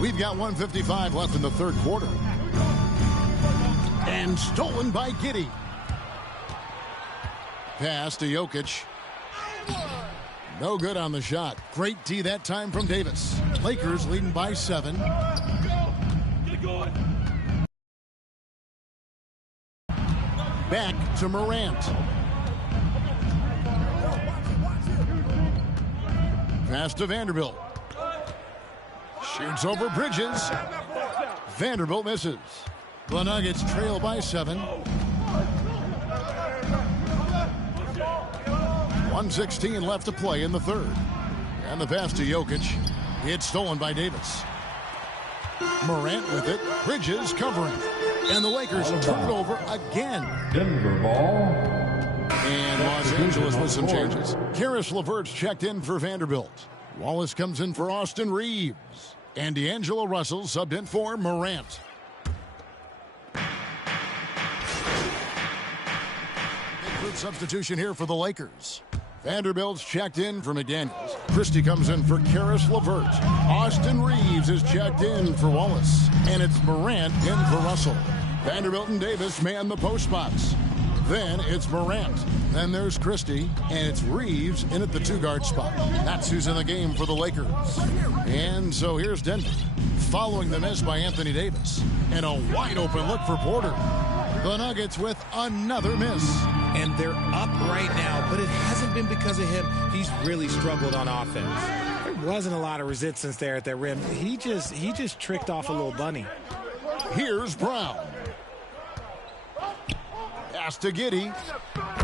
We've got 1:55 left in the third quarter. And stolen by Giddey. Pass to Jokic. No good on the shot. Great D that time from Davis. Lakers leading by 7. Back to Morant. Pass to Vanderbilt. Shoots over Bridges. Vanderbilt misses. The Nuggets trail by 7. 1:16 left to play in the third. And the pass to Jokic. It's stolen by Davis. Morant with it. Bridges covering. And the Lakers turn it over again. Denver ball. And Los Angeles with some changes. Karis LeVert's checked in for Vanderbilt. Wallace comes in for Austin Reeves. And D'Angelo Russell subbed in for Morant. Good substitution here for the Lakers. Vanderbilt's checked in for McDaniels. Christie comes in for Karis LeVert. Austin Reeves is checked in for Wallace. And it's Morant in for Russell. Vanderbilt and Davis man the post spots. Then it's Morant. Then there's Christie. And it's Reeves in at the 2-guard spot. That's who's in the game for the Lakers. And so here's Denver. Following the miss by Anthony Davis. And a wide open look for Porter. The Nuggets with another miss. And they're up right now, but it hasn't been because of him. He's really struggled on offense. There wasn't a lot of resistance there at that rim. He just tricked off a little bunny. Here's Brown. Pass to Giddey.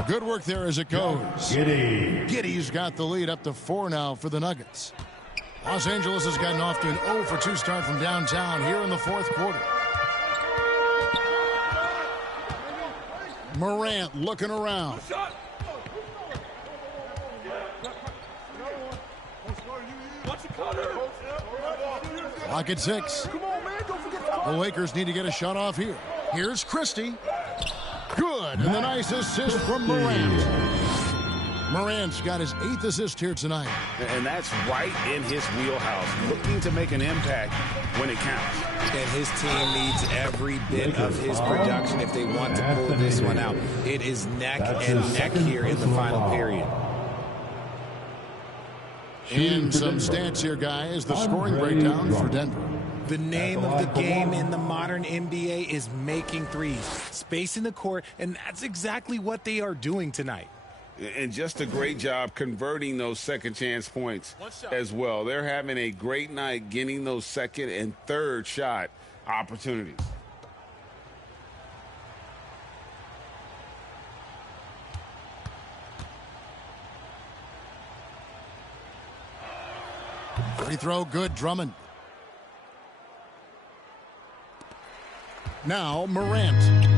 Good work there as it goes. Giddey's got the lead up to 4 now for the Nuggets. Los Angeles has gotten off to an 0 for 2 start from downtown here in the fourth quarter. Morant looking around. Clock at 6. The Lakers need to get a shot off here. Here's Christie. Good. And the nice assist from Morant. Morant's got his 8th assist here tonight. And that's right in his wheelhouse. Looking to make an impact when it counts. And his team needs every bit of his production if they want to pull this one out. It is neck and neck here in the final period. And some stats here, guys. The scoring breakdown for Denver. The name of the game in the modern NBA is making threes. Spacing the court, and that's exactly what they are doing tonight. And just a great job converting those second chance points as well. They're having a great night getting those second and third shot opportunities. Free throw, good. Drummond. Now Morant.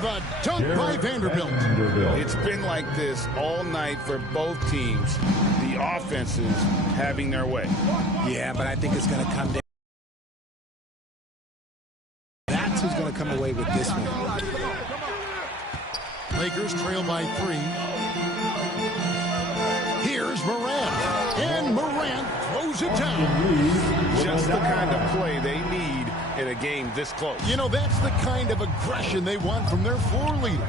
The dunk by Vanderbilt. It's been like this all night for both teams. The offenses having their way. Yeah, but I think it's going to come down. That's who's going to come away with this one. Lakers trail by 3. Here's Morant. And Morant throws it down. Just the kind of play they need in a game this close. You know, that's the kind of aggression they want from their floor leader.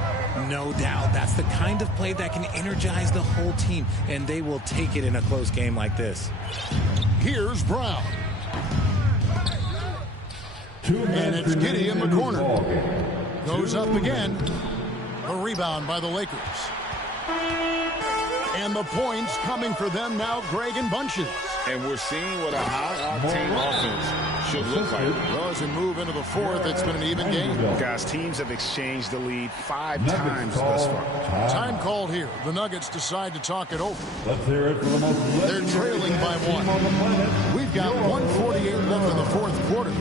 No doubt. That's the kind of play that can energize the whole team, and they will take it in a close game like this. Here's Brown. And it's Giddey in the corner. Goes up again. A rebound by the Lakers. And the points coming for them now, Greg and Bunches. And we're seeing what a high-octane offense should look like. Well, as we move into the fourth, it's been an even game. Guys, teams have exchanged the lead 5 times thus far. Time called here. The Nuggets decide to talk it over. Let's hear it for the most They're trailing by 1. We've got 1:48 left in the fourth quarter.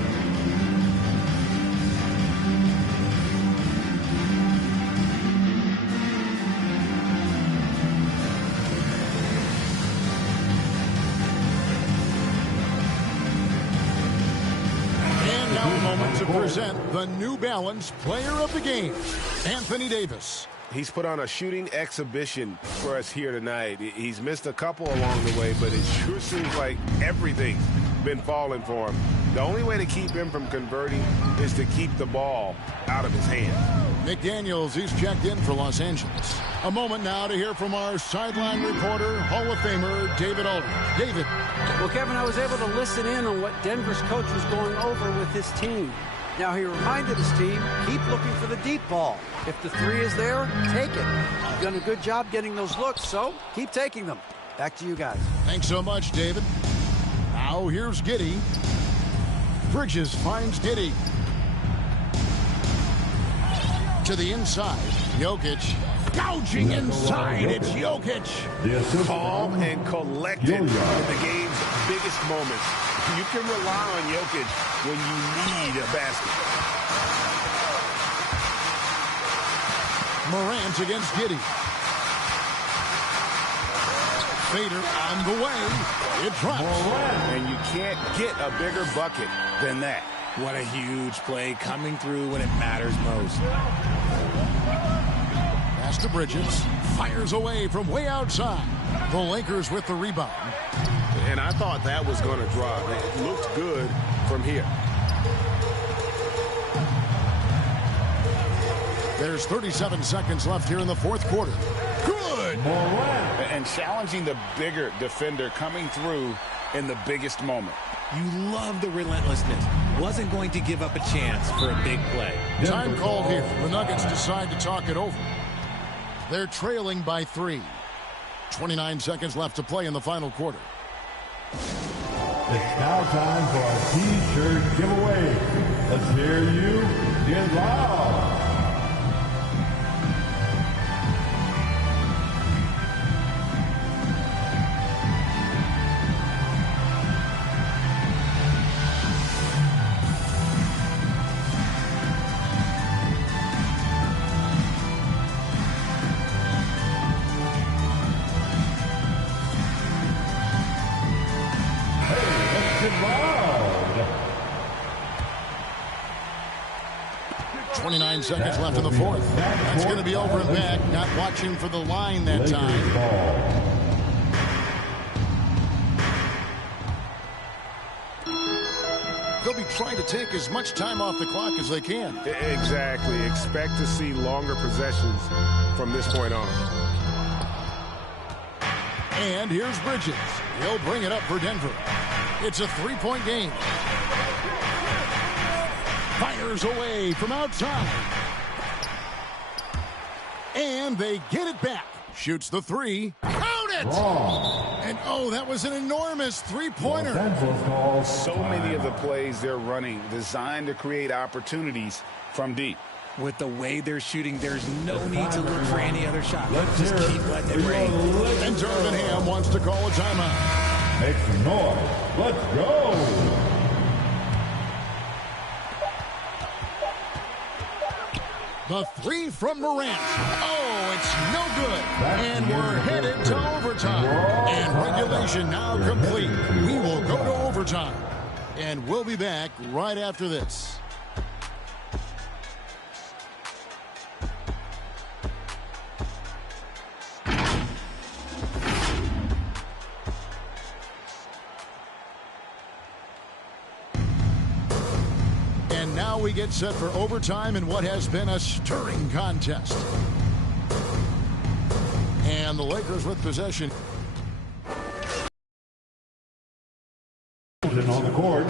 To present the New Balance Player of the Game, Anthony Davis. He's put on a shooting exhibition for us here tonight. He's missed a couple along the way, but it sure seems like everything's been falling for him. The only way to keep him from converting is to keep the ball out of his hands. McDaniels, he's checked in for Los Angeles. A moment now to hear from our sideline reporter, Hall of Famer David Aldridge. David. Well, Kevin, I was able to listen in on what Denver's coach was going over with his team. Now, he reminded his team, keep looking for the deep ball. If the three is there, take it. You've done a good job getting those looks, so keep taking them. Back to you guys. Thanks so much, David. Now here's Giddey. Bridges finds Giddey. To the inside. Jokic. Gouging inside. It's Jokic. Calm and collected in the game's biggest moments. You can rely on Jokic when you need a basket. Morant against Giddey. Fader on the way. It drops. And you can't get a bigger bucket than that. What a huge play coming through when it matters most. Pass to Bridges. Fires away from way outside. The Lakers with the rebound. And I thought that was going to drop. It looked good from here. There's 37 seconds left here in the fourth quarter. Good! And challenging the bigger defender coming through in the biggest moment. You love the relentlessness. Wasn't going to give up a chance for a big play. Time called here. The Nuggets decide to talk it over. They're trailing by 3. 29 seconds left to play in the final quarter. It's now time for a T-shirt giveaway. Let's hear you get loud. Loud. 29 seconds left in the fourth. That's going to be over and back. Not watching for the line that time. They'll be trying to take as much time off the clock as they can. Exactly. Expect to see longer possessions from this point on. And here's Bridges. He'll bring it up for Denver. It's a three-point game. Fires away from outside. And they get it back. Shoots the three. Count it! Wrong. And oh, that was an enormous three-pointer. So many of the plays they're running designed to create opportunities from deep. With the way they're shooting, there's no need to look for any other shot. Just hear keep letting it rain. And Darvingham wants to call a timeout. Make some noise. Let's go. The three from Morant. Oh, it's no good. And we're headed to overtime. And regulation now complete. We will go to overtime. And we'll be back right after this. Now we get set for overtime in what has been a stirring contest. And the Lakers with possession. On the court.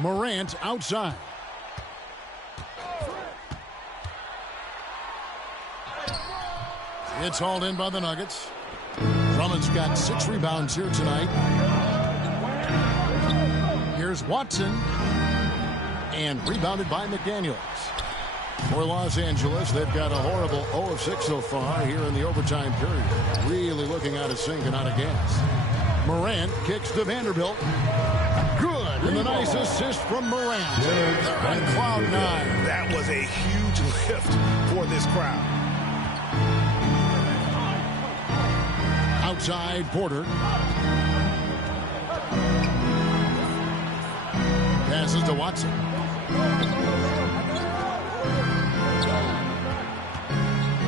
Morant outside. It's hauled in by the Nuggets. Drummond's got 6 rebounds here tonight. Here's Watson. And rebounded by McDaniels. For Los Angeles, they've got a horrible 0 of 6 so far here in the overtime period. Really looking out of sync and out of gas. Morant kicks to Vanderbilt. Good. And the nice assist from Morant. They're on cloud 9. That was a huge lift for this crowd. outside Porter. Passes to Watson.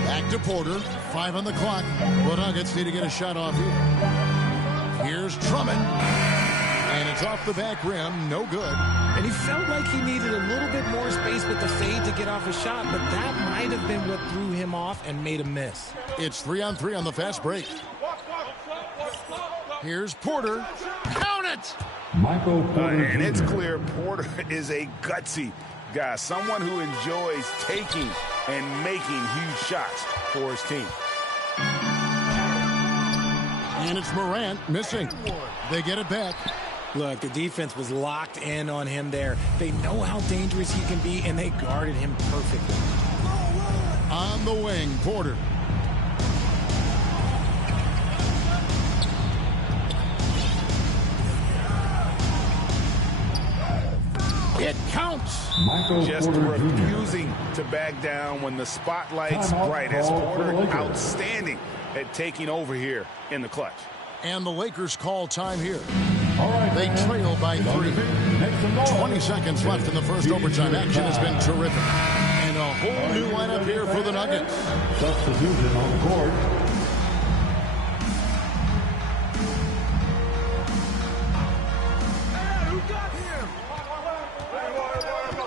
Back to Porter. 5 on the clock. The Nuggets need to get a shot off here. Here's Drummond. And it's off the back rim. No good. And he felt like he needed a little bit more space with the fade to get off a shot, but that might have been what threw him off and made him miss. It's 3-on-3 on the fast break. Here's Porter. Count it! Michael Porter And it's Jr. clear Porter is a gutsy guy, someone who enjoys taking and making huge shots for his team. And it's Morant missing. They get it back. Look, the defense was locked in on him there. They know how dangerous he can be, and they guarded him perfectly. On the wing, Porter. It counts. Michael Just Porter Jr. refusing to back down when the spotlight's Timeout bright. As call for Porter Lakers. outstanding at taking over here in the clutch. And the Lakers call time here. All right, They fans. trail by 3. Make some noise. 20 seconds left in the first overtime. Action has been terrific. And a whole new lineup here for the Nuggets. Substitution on the court.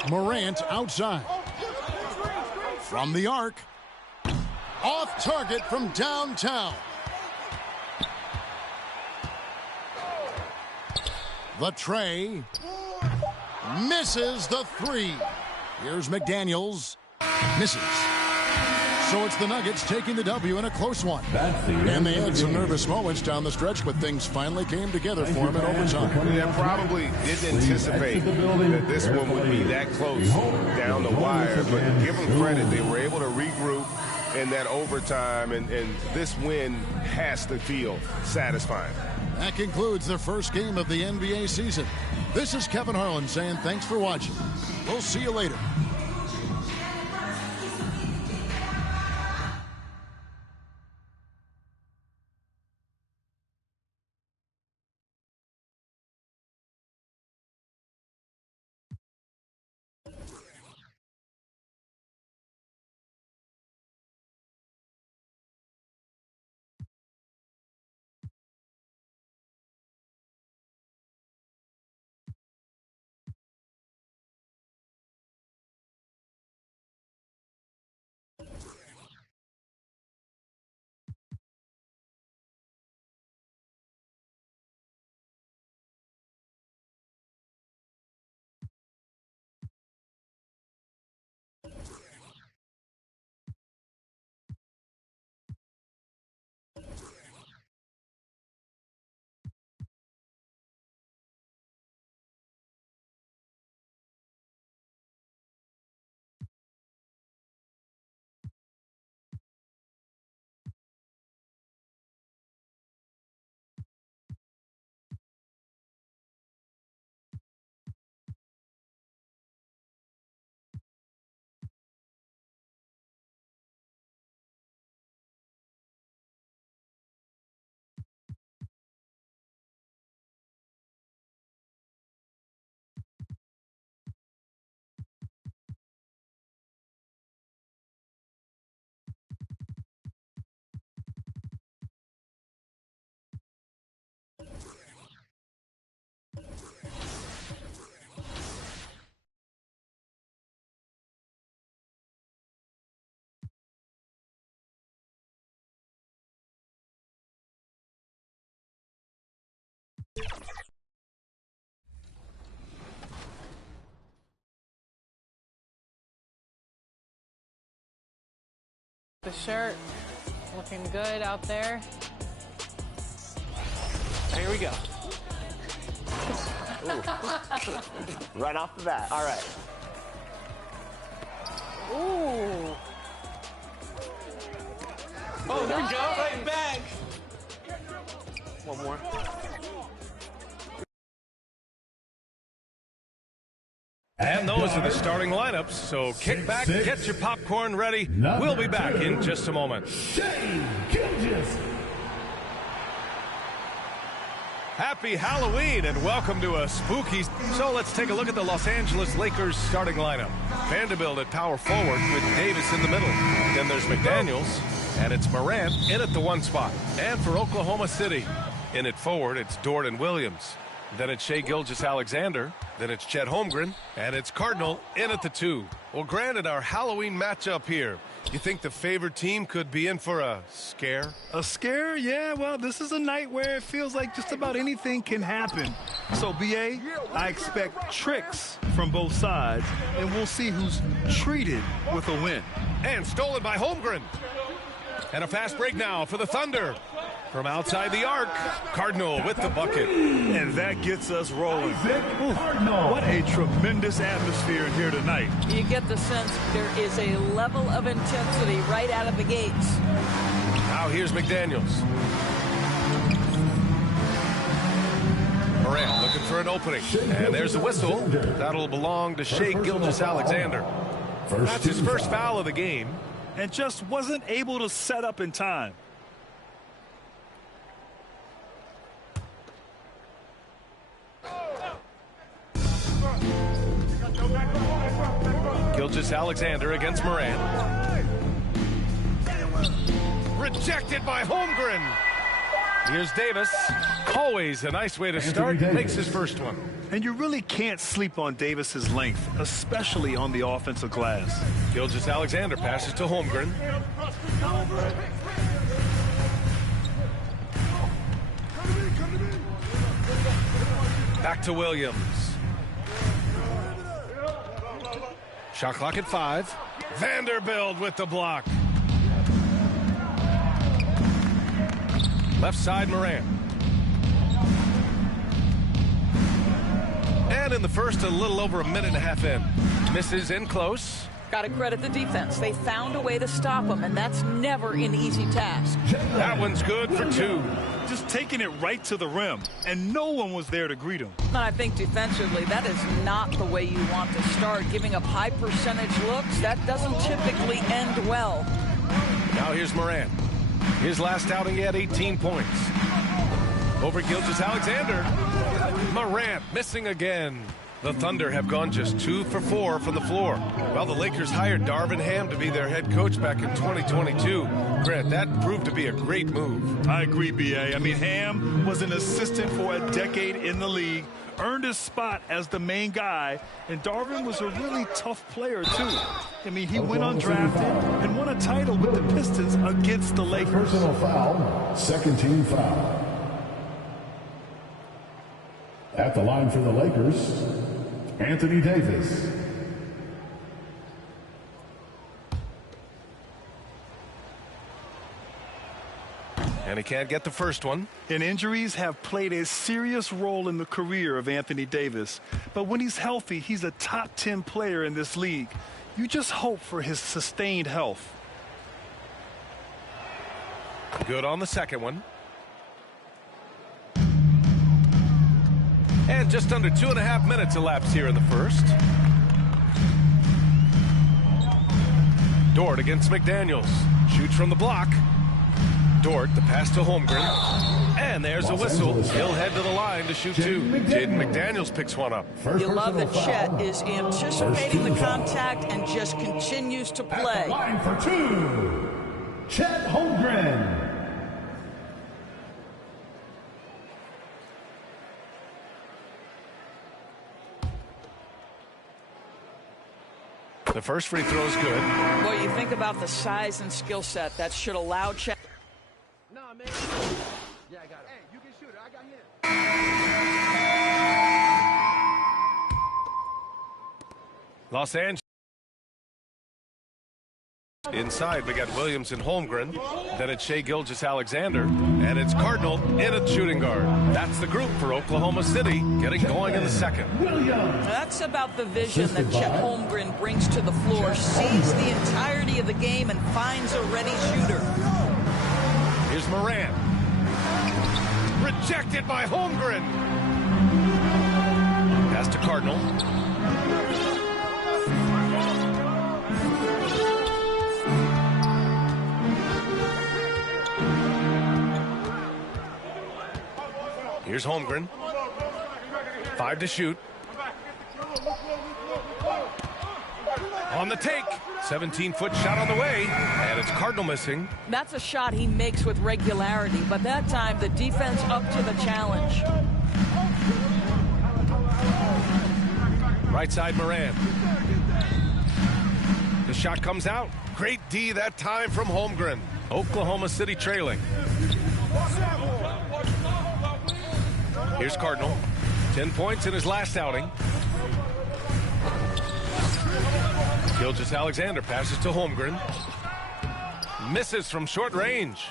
Morant outside. From the arc. Off target from downtown. The tray. Misses the 3. Here's McDaniels. Misses. So it's the Nuggets taking the W in a close one. That's the And they end of had the some game. nervous moments down the stretch, but things finally came together for them in overtime. They probably didn't anticipate that this one would be that close down the wire, but give them credit. They were able to regroup in that overtime, and this win has to feel satisfying. That concludes the first game of the NBA season. This is Kevin Harlan saying thanks for watching. We'll see you later. The shirt looking good out there. Here we go. Right off the bat. All right. Ooh. Oh, there we go. Right back. One more. And those are the starting lineups, so kick back, get your popcorn ready. We'll be back in just a moment. Shane Gilgeous. Happy Halloween and welcome to a spooky. So let's take a look at the Los Angeles Lakers starting lineup. Vanderbilt at power forward with Davis in the middle. Then there's McDaniels, and it's Morant in at the 1 spot. And for Oklahoma City, in at forward, it's Dort and Williams. Then it's Shai Gilgeous-Alexander. Then it's Chet Holmgren, and it's Cardinal in at the 2. Well, granted, our Halloween matchup here. You think the favored team could be in for a scare? A scare? Yeah, well, this is a night where it feels like just about anything can happen. So, BA, I expect tricks from both sides, and we'll see who's treated with a win. And stolen by Holmgren. And a fast break now for the Thunder. From outside the arc, Cardinal with the bucket. And that gets us rolling. What a tremendous atmosphere in here tonight. You get the sense there is a level of intensity right out of the gates. Now here's McDaniels. Morant looking for an opening. And there's a whistle. That'll belong to Shai Gilgeous-Alexander. That's his first foul of the game. And just wasn't able to set up in time. Gilgeous-Alexander against Morant. Rejected by Holmgren. Here's Davis. Always a nice way to start. Makes his first one. And you really can't sleep on Davis's length, especially on the offensive glass. Gilgeous-Alexander passes to Holmgren. Back to Williams. Shot clock at 5. Vanderbilt with the block. Left side, Morant. And in the first, a little over a minute and a half in. Misses in close. Got to credit the defense. They found a way to stop him, and that's never an easy task. That one's good for 2. Just taking it right to the rim, and no one was there to greet him. And I think defensively, that is not the way you want to start. Giving up high percentage looks, that doesn't typically end well. Now here's Morant. His last outing, he had 18 points. Over Gilgeous-Alexander. Morant missing again. The Thunder have gone just 2 for 4 from the floor. Well, the Lakers hired Darvin Ham to be their head coach back in 2022. Grant, that proved to be a great move. I agree, BA. I mean, Ham was an assistant for a decade in the league, earned his spot as the main guy, and Darvin was a really tough player, too. I mean, he went undrafted and won a title with the Pistons against the Lakers. Personal foul, second team foul. At the line for the Lakers, Anthony Davis. And he can't get the first one. And injuries have played a serious role in the career of Anthony Davis. But when he's healthy, he's a top 10 player in this league. You just hope for his sustained health. Good on the second one. And just under 2.5 minutes elapsed here in the first. Dort against McDaniels. Shoots from the block. Dort, the pass to Holmgren. And there's a whistle. He'll head to the line to shoot 2. Jaden McDaniels picks one up. You love that Chet is anticipating the contact and just continues to play. At the line for 2, Chet Holmgren. The first free throw is good. Well, you think about the size and skill set that should allow Chet. No, man. Yeah, I got it. Hey, you can shoot it. I got him. Los Angeles. Inside, we got Williams and Holmgren. Then it's Shai Gilgeous-Alexander. And it's Cardinal in at shooting guard. That's the group for Oklahoma City, getting going in the second. That's about the vision that Chet Holmgren brings to the floor. Sees the entirety of the game and finds a ready shooter. Here's Morant. Rejected by Holmgren. Pass to Cardinal. Here's Holmgren. 5 to shoot. On the take. 17-foot shot on the way, and it's Cardinal missing. That's a shot he makes with regularity, but that time the defense up to the challenge. Right side, Moran. The shot comes out. Great D that time from Holmgren. Oklahoma City trailing. Here's Cardinal. 10 points in his last outing. Gilgeous-Alexander passes to Holmgren. Misses from short range.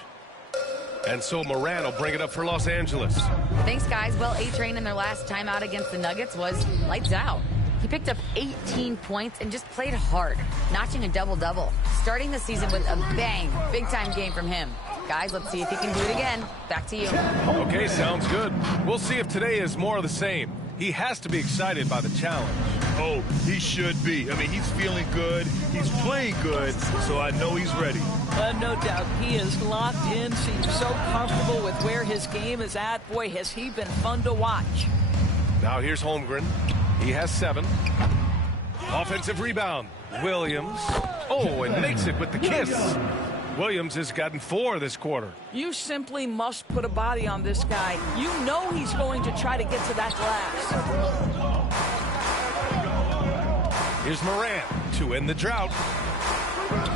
And so Moran will bring it up for Los Angeles. Thanks, guys. Well, A-Train in their last timeout against the Nuggets was lights out. He picked up 18 points and just played hard, notching a double-double. Starting the season with a bang. Big-time game from him. Guys, let's see if he can do it again. Back to you. Okay, sounds good. We'll see if today is more of the same. He has to be excited by the challenge. Oh, he should be. I mean, he's feeling good. He's playing good, so I know he's ready. No doubt. He is locked in, seems so comfortable with where his game is at. Boy, has he been fun to watch. Now here's Holmgren. He has 7. Offensive rebound. Williams. Oh, and makes it with the kiss. Williams has gotten 4 this quarter. You simply must put a body on this guy. You know he's going to try to get to that glass. Here's Moran to end the drought.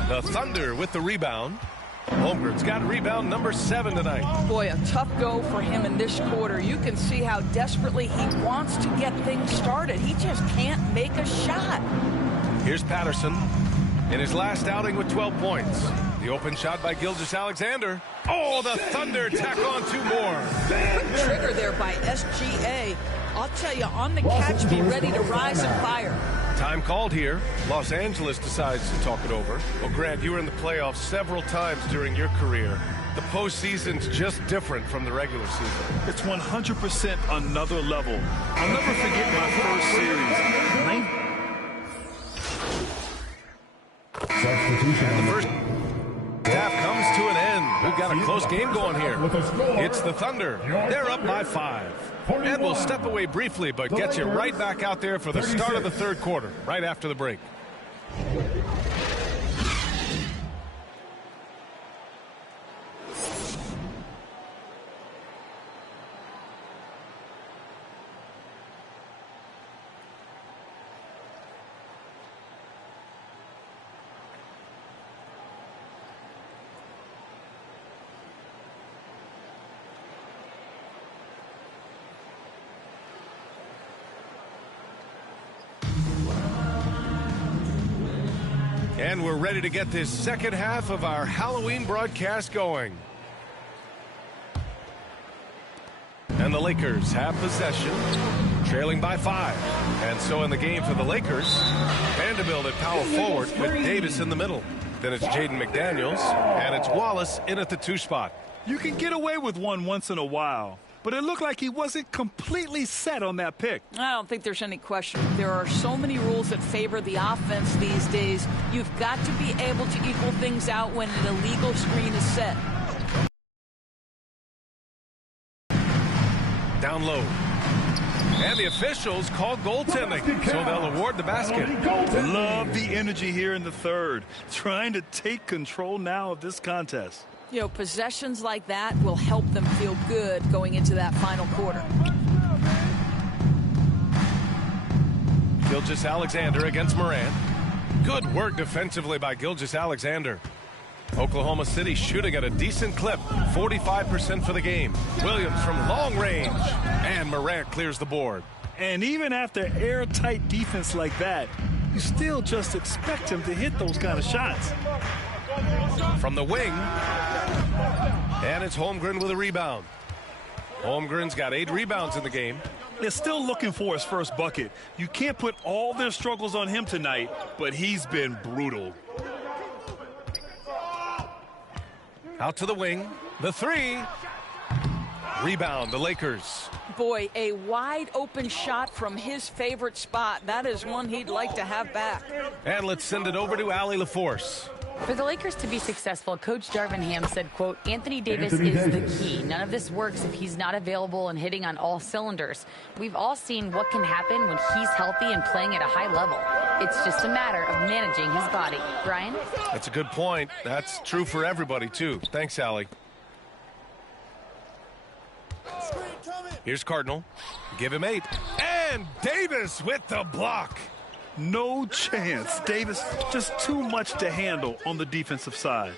The Thunder with the rebound. Holmgren's got rebound number 7 tonight. Boy, a tough go for him in this quarter. You can see how desperately he wants to get things started. He just can't make a shot. Here's Patterson in his last outing with 12 points. The open shot by Gilgeous-Alexander. Oh, the Thunder tack on 2 more. Quick trigger there by SGA. I'll tell you, on the catch, be ready to rise and fire. Time called here. Los Angeles decides to talk it over. Well, Grant, you were in the playoffs several times during your career. The postseason's just different from the regular season. It's 100% another level. I'll never forget my first series. And the first half comes to an end. We've got a close game going here. It's the Thunder. They're up by 5. And we'll step away briefly, but get you right back out there for the start of the third quarter, right after the break. And we're ready to get this second half of our Halloween broadcast going. And the Lakers have possession, trailing by 5. And so in the game for the Lakers, Vanderbilt at power forward with Davis in the middle. Then it's Jaden McDaniels, and it's Wallace in at the 2 spot. You can get away with one once in a while, but it looked like he wasn't completely set on that pick. I don't think there's any question. There are so many rules that favor the offense these days. You've got to be able to equal things out when an illegal screen is set. Down low. And the officials call goaltending, so they'll award the basket. Love the energy here in the third. Trying to take control now of this contest. You know, possessions like that will help them feel good going into that final quarter. Gilgeous-Alexander against Moran. Good work defensively by Gilgeous-Alexander. Oklahoma City shooting at a decent clip, 45% for the game. Williams from long range, and Morant clears the board. And even after airtight defense like that, you still just expect him to hit those kind of shots. From the wing, and it's Holmgren with a rebound. Holmgren's got 8 rebounds in the game. They're still looking for his first bucket. You can't put all their struggles on him tonight, but he's been brutal. Out to the wing, the 3. Rebound, the Lakers. Boy, a wide open shot from his favorite spot. That is one he'd like to have back. And let's send it over to Allie LaForce. For the Lakers to be successful, Coach Darvin Ham said, quote, Anthony Davis is the key. None of this works if he's not available and hitting on all cylinders. We've all seen what can happen when he's healthy and playing at a high level. It's just a matter of managing his body. Brian? That's a good point. That's true for everybody, too. Thanks, Allie. Here's Cardinal. Give him 8. And Davis with the block. No chance. Davis just too much to handle on the defensive side.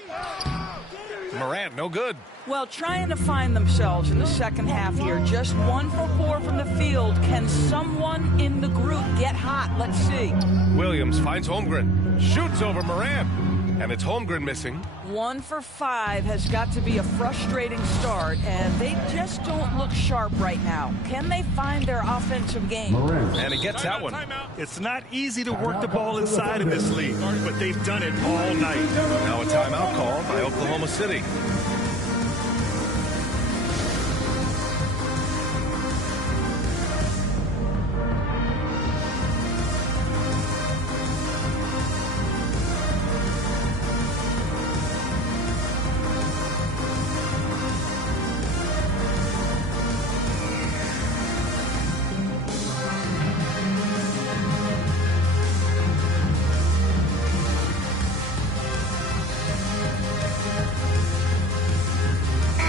Morant, no good. Well, trying to find themselves in the second half here. Just 1 for 4 from the field. Can someone in the group get hot? Let's see. Williams finds Holmgren. Shoots over Morant. And it's Holmgren missing. 1 for 5 has got to be a frustrating start, and they just don't look sharp right now. Can they find their offensive game? And he gets that one. It's not easy to work the ball inside of this league, but they've done it all night. Now a timeout called by Oklahoma City.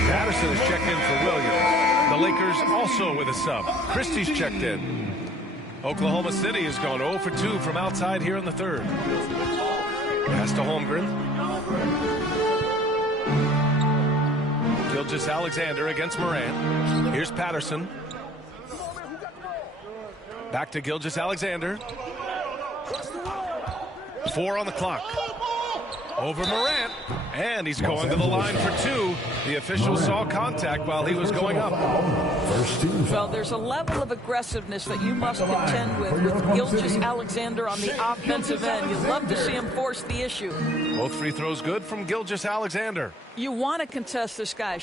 Patterson is checked in for Williams. The Lakers also with a sub. Christie's checked in. Oklahoma City has gone 0 for 2 from outside here in the third. Pass to Holmgren. Gilgeous-Alexander against Morant. Here's Patterson. Back to Gilgeous-Alexander. 4 on the clock. Over Morant, and he's going to the line for 2. The official saw contact while he was going up. Well, there's a level of aggressiveness that you must contend with Gilgeous-Alexander on the offensive end. You'd love to see him force the issue. Both free throws good from Gilgeous-Alexander. You want to contest this guy.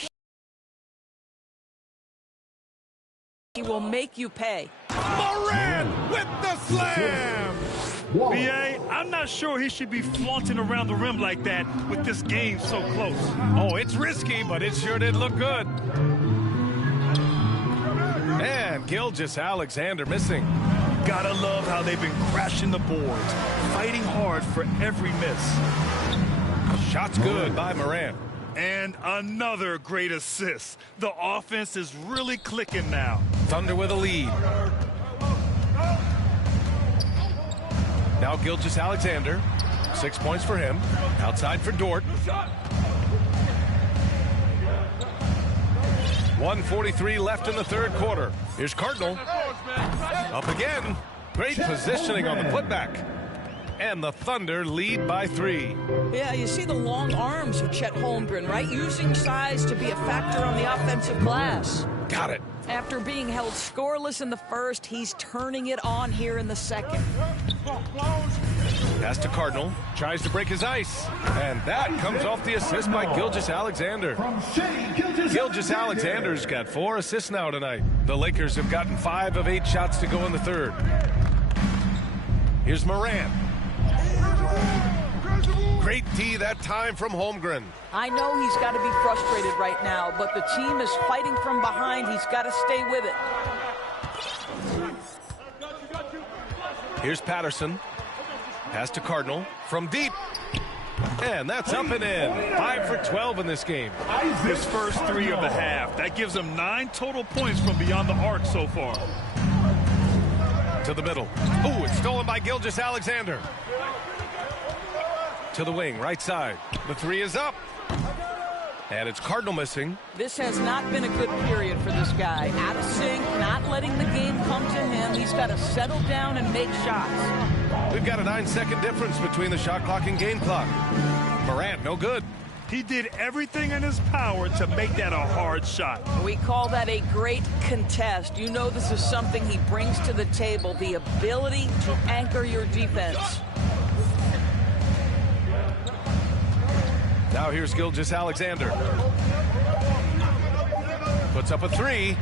He will make you pay. Morant with the slam! B.A., I'm not sure he should be flaunting around the rim like that with this game so close. Oh, it's risky, but it sure did look good. And Gilgeous-Alexander missing. Gotta love how they've been crashing the boards, fighting hard for every miss. Shots good by Morant. And another great assist. The offense is really clicking now. Thunder with a lead. Now Gilgeous-Alexander, 6 points for him. Outside for Dort. 1:43 left in the third quarter. Here's Cardinal. Up again. Great positioning on the putback. And the Thunder lead by 3. Yeah, you see the long arms of Chet Holmgren, right? Using size to be a factor on the offensive glass. Got it. After being held scoreless in the first, he's turning it on here in the second. Pass to Cardinal. Tries to break his ice. And that comes off the assist by Gilgeous-Alexander. Gilgeous-Alexander's got 4 assists now tonight. The Lakers have gotten 5 of 8 shots to go in the third. Here's Morant. Great D that time from Holmgren. I know he's got to be frustrated right now, but the team is fighting from behind. He's got to stay with it. Here's Patterson. Pass to Cardinal from deep. And that's up and in. 5 for 12 in this game. His first 3 of the half. That gives him 9 total points from beyond the arc so far. To the middle. Oh, it's stolen by Gilgeous-Alexander. To the wing, right side. The 3 is up. And it's Cardinal missing. This has not been a good period for this guy. Out of sync, not letting the game come to him. He's got to settle down and make shots. We've got a 9-second difference between the shot clock and game clock. Morant, no good. He did everything in his power to make that a hard shot. We call that a great contest. You know this is something he brings to the table, the ability to anchor your defense. Now here's Gilgeous-Alexander. Puts up a 3.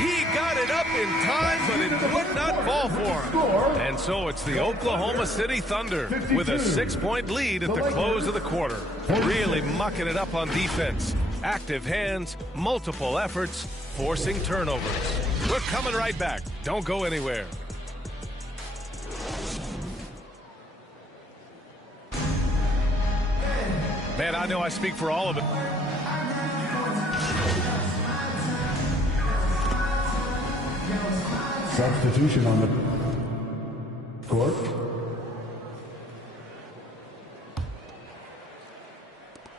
He got it up in time, but it would not fall for him. And so it's the Oklahoma City Thunder with a 6-point lead at the close of the quarter. Really mucking it up on defense. Active hands, multiple efforts, forcing turnovers. We're coming right back. Don't go anywhere. Man, I know I speak for all of it. Substitution on the court.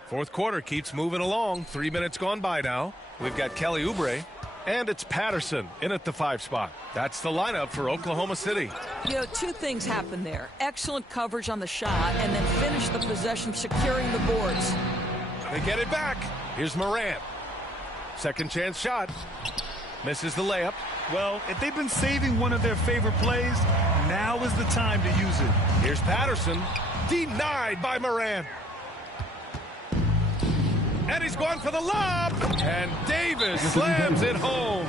Fourth quarter keeps moving along. 3 minutes gone by now. We've got Kelly Oubre, and it's Patterson in at the 5 spot. That's the lineup for Oklahoma City. You know, two things happened there. Excellent coverage on the shot, and then finish the possession securing the boards. They get it back. Here's Morant. Second chance shot. Misses the layup. Well, if they've been saving one of their favorite plays, now is the time to use it. Here's Patterson. Denied by Morant. And he's going for the lob. And Davis slams it home.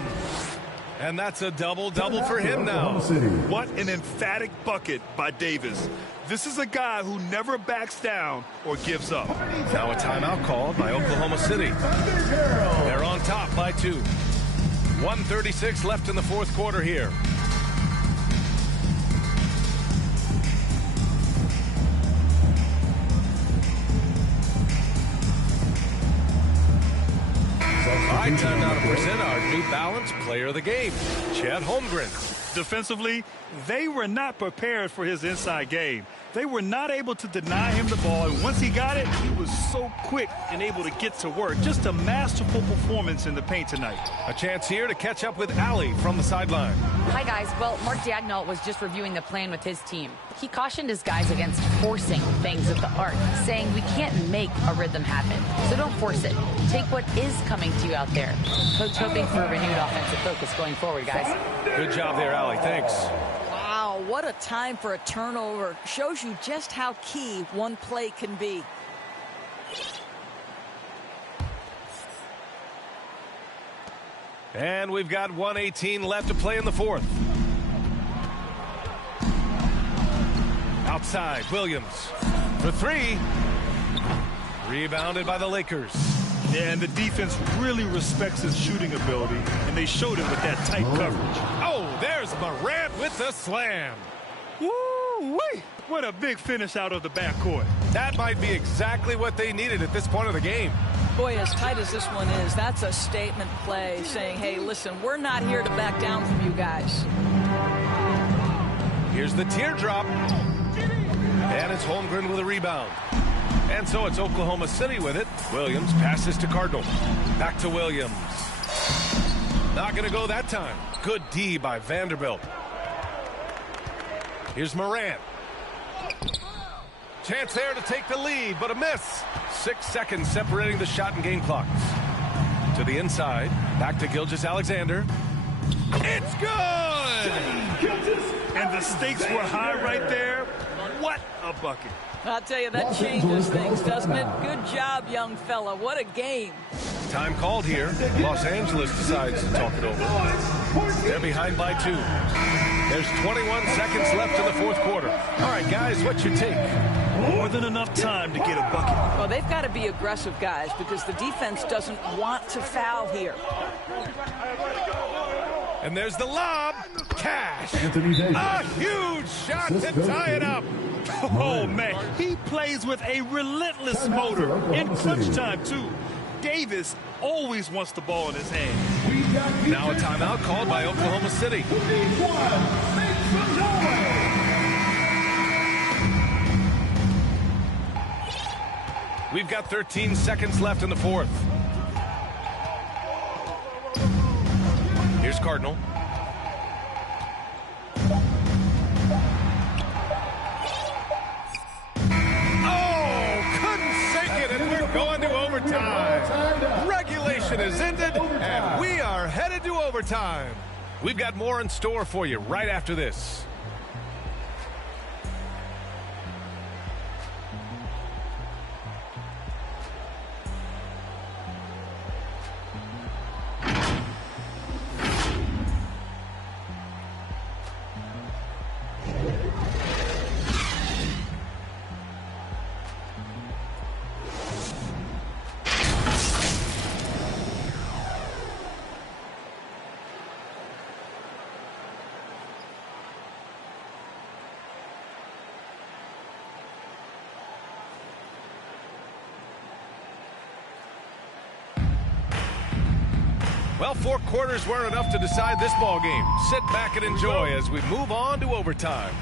And that's a double-double for him now. What an emphatic bucket by Davis. This is a guy who never backs down or gives up. Now a timeout called by Oklahoma City. They're on top by 2. 1:36 left in the fourth quarter here. All right, time now to present our New Balance Player of the Game, Chet Holmgren. Defensively, they were not prepared for his inside game. They were not able to deny him the ball, and once he got it, he was so quick and able to get to work. Just a masterful performance in the paint tonight. A chance here to catch up with Allie from the sideline. Hi, guys. Well, Mark Dagnall was just reviewing the plan with his team. He cautioned his guys against forcing things at the arc, saying we can't make a rhythm happen, so don't force it. Take what is coming to you out there. Coach hoping for a renewed offensive focus going forward, guys. Good job there, Allie. Thanks. Wow, what a time for a turnover. Shows you just how key one play can be. And we've got 1:18 left to play in the fourth. Outside, Williams for 3. Rebounded by the Lakers. Yeah, and the defense really respects his shooting ability, and they showed it with that tight coverage. Oh, there's Morant with the slam. Woo-wee! What a big finish out of the backcourt. That might be exactly what they needed at this point of the game. Boy, as tight as this one is, that's a statement play saying, hey, listen, we're not here to back down from you guys. Here's the teardrop. And it's Holmgren with a rebound. And so it's Oklahoma City with it. Williams passes to Cardinal. Back to Williams. Not going to go that time. Good D by Vanderbilt. Here's Morant. Chance there to take the lead, but a miss. 6 seconds separating the shot and game clocks. To the inside. Back to Gilgeous-Alexander. It's good! And the stakes were high right there. What a bucket. I'll tell you, that changes things, doesn't it? Good job, young fella. What a game. Time called here. Los Angeles decides to talk it over. They're behind by 2. There's 21 seconds left in the fourth quarter. All right, guys, what's your take? More than enough time to get a bucket. Well, they've got to be aggressive, guys, because the defense doesn't want to foul here. And there's the lob. Cash. A huge shot to tie it up. Oh, man. He plays with a relentless motor. In crunch time, too. Davis always wants the ball in his hand. Now a timeout called by Oklahoma City. We've got 13 seconds left in the fourth. Here's Cardinal. Going to overtime. Regulation is ended, and we are headed to overtime. We've got more in store for you right after this. Well, 4 quarters weren't enough to decide this ball game. Sit back and enjoy as we move on to overtime.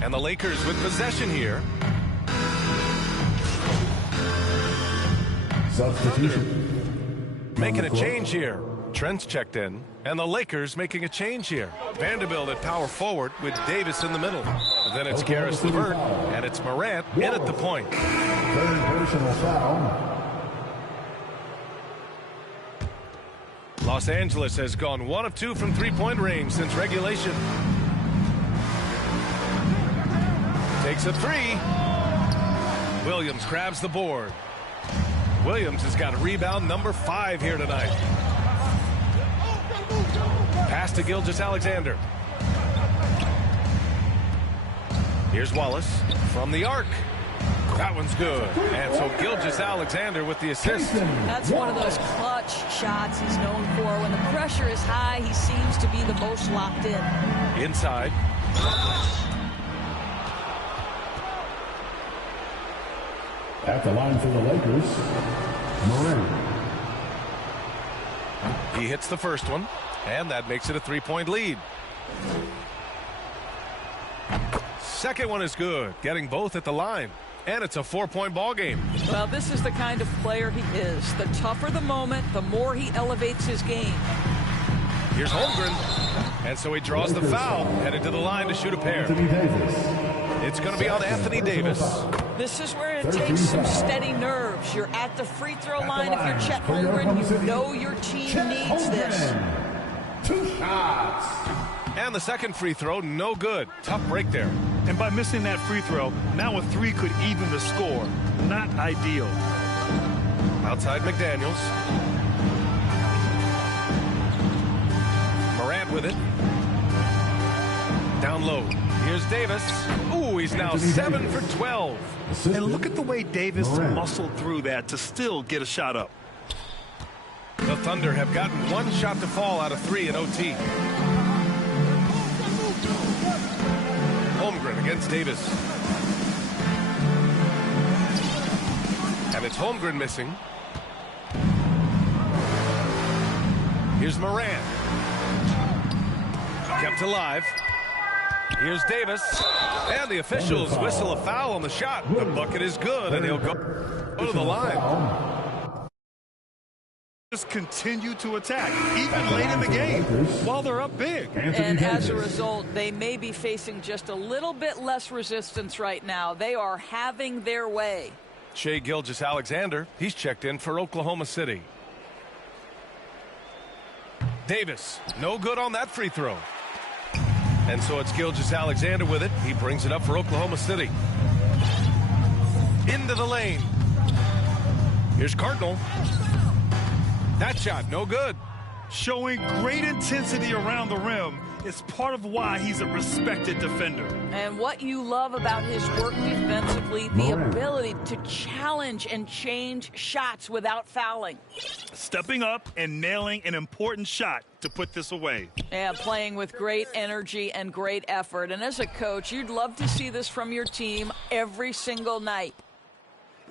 And the Lakers with possession here. Substitution. Making a change here. Trent's checked in. And the Lakers making a change here. Vanderbilt at power forward with Davis in the middle. And then it's Karis LeVert. And it's Morant in at the point. Third personal foul. Los Angeles has gone 1 of 2 from three-point range since regulation. Takes a 3. Williams grabs the board. Williams has got rebound number 5 here tonight. Pass to Gilgeous-Alexander. Here's Wallace from the arc. That one's good. And so Gilgeous-Alexander with the assist. That's one of those clutch shots he's known for. When the pressure is high, he seems to be the most locked in. Inside. At the line for the Lakers, Morant. He hits the first one, and that makes it a 3-point lead. Second one is good, getting both at the line. And it's a 4-point ball game. Well, this is the kind of player he is. The tougher the moment, the more he elevates his game. Here's Holmgren. And so he draws the foul, headed to the line to shoot a pair. It's going to be on Anthony Davis. This is where it takes some steady nerves. You're at the free throw line if you're Chet Holmgren. You know your team needs this. 2 shots. And the second free throw, no good. Tough break there. And by missing that free throw, now a 3 could even the score. Not ideal. Outside McDaniels. Morant with it. Down low. Here's Davis. Ooh, he's now 7 for 12. And look at the way Davis muscled through that to still get a shot up. The Thunder have gotten 1 shot to fall out of 3 in OT. Holmgren against Davis. And it's Holmgren missing. Here's Morant. Kept alive. Here's Davis. And the officials whistle a foul on the shot. The bucket is good, and he'll go to the line. Just continue to attack, even late in the game, while they're up big. And as a result, they may be facing just a little bit less resistance right now. They are having their way. Shai Gilgeous-Alexander, he's checked in for Oklahoma City. Davis, no good on that free throw. And so it's Gilgeous-Alexander with it. He brings it up for Oklahoma City. Into the lane. Here's Cardinal. That shot, no good. Showing great intensity around the rim is part of why he's a respected defender. And what you love about his work defensively, the ability to challenge and change shots without fouling. Stepping up and nailing an important shot to put this away. Yeah, playing with great energy and great effort. And as a coach, you'd love to see this from your team every single night.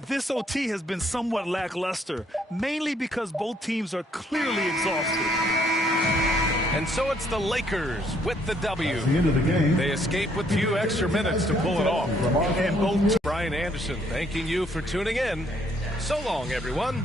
This OT has been somewhat lackluster, mainly because both teams are clearly exhausted. And so it's the Lakers with the W. At the end of the game, they escape with few extra minutes to pull it off. And both Brian Anderson thanking you for tuning in. So long, everyone.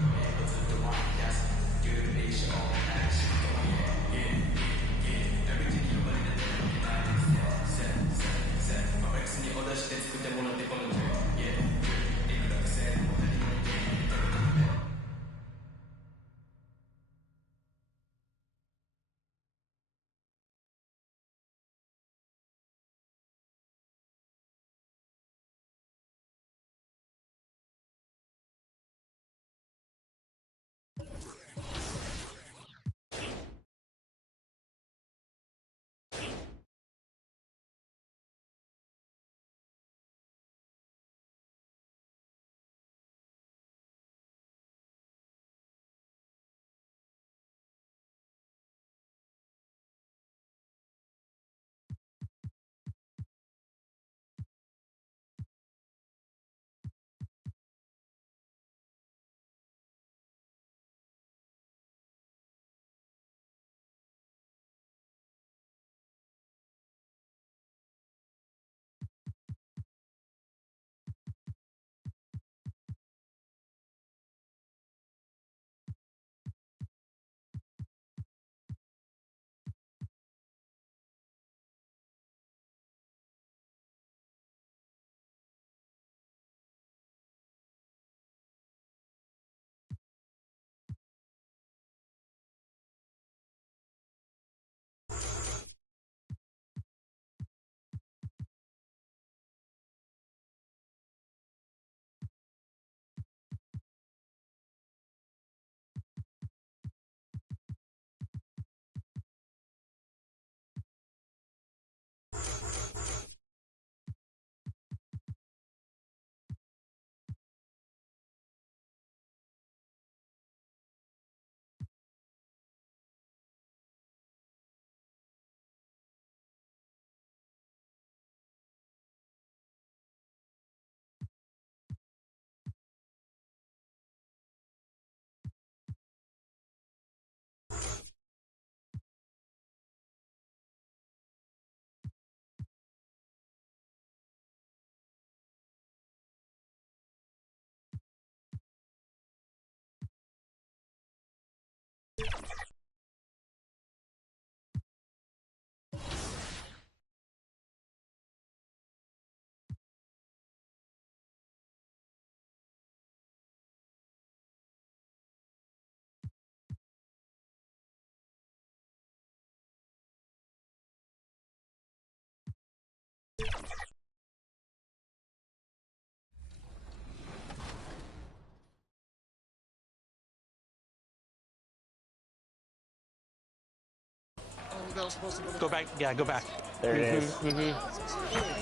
Go back. Yeah, go back. There it is.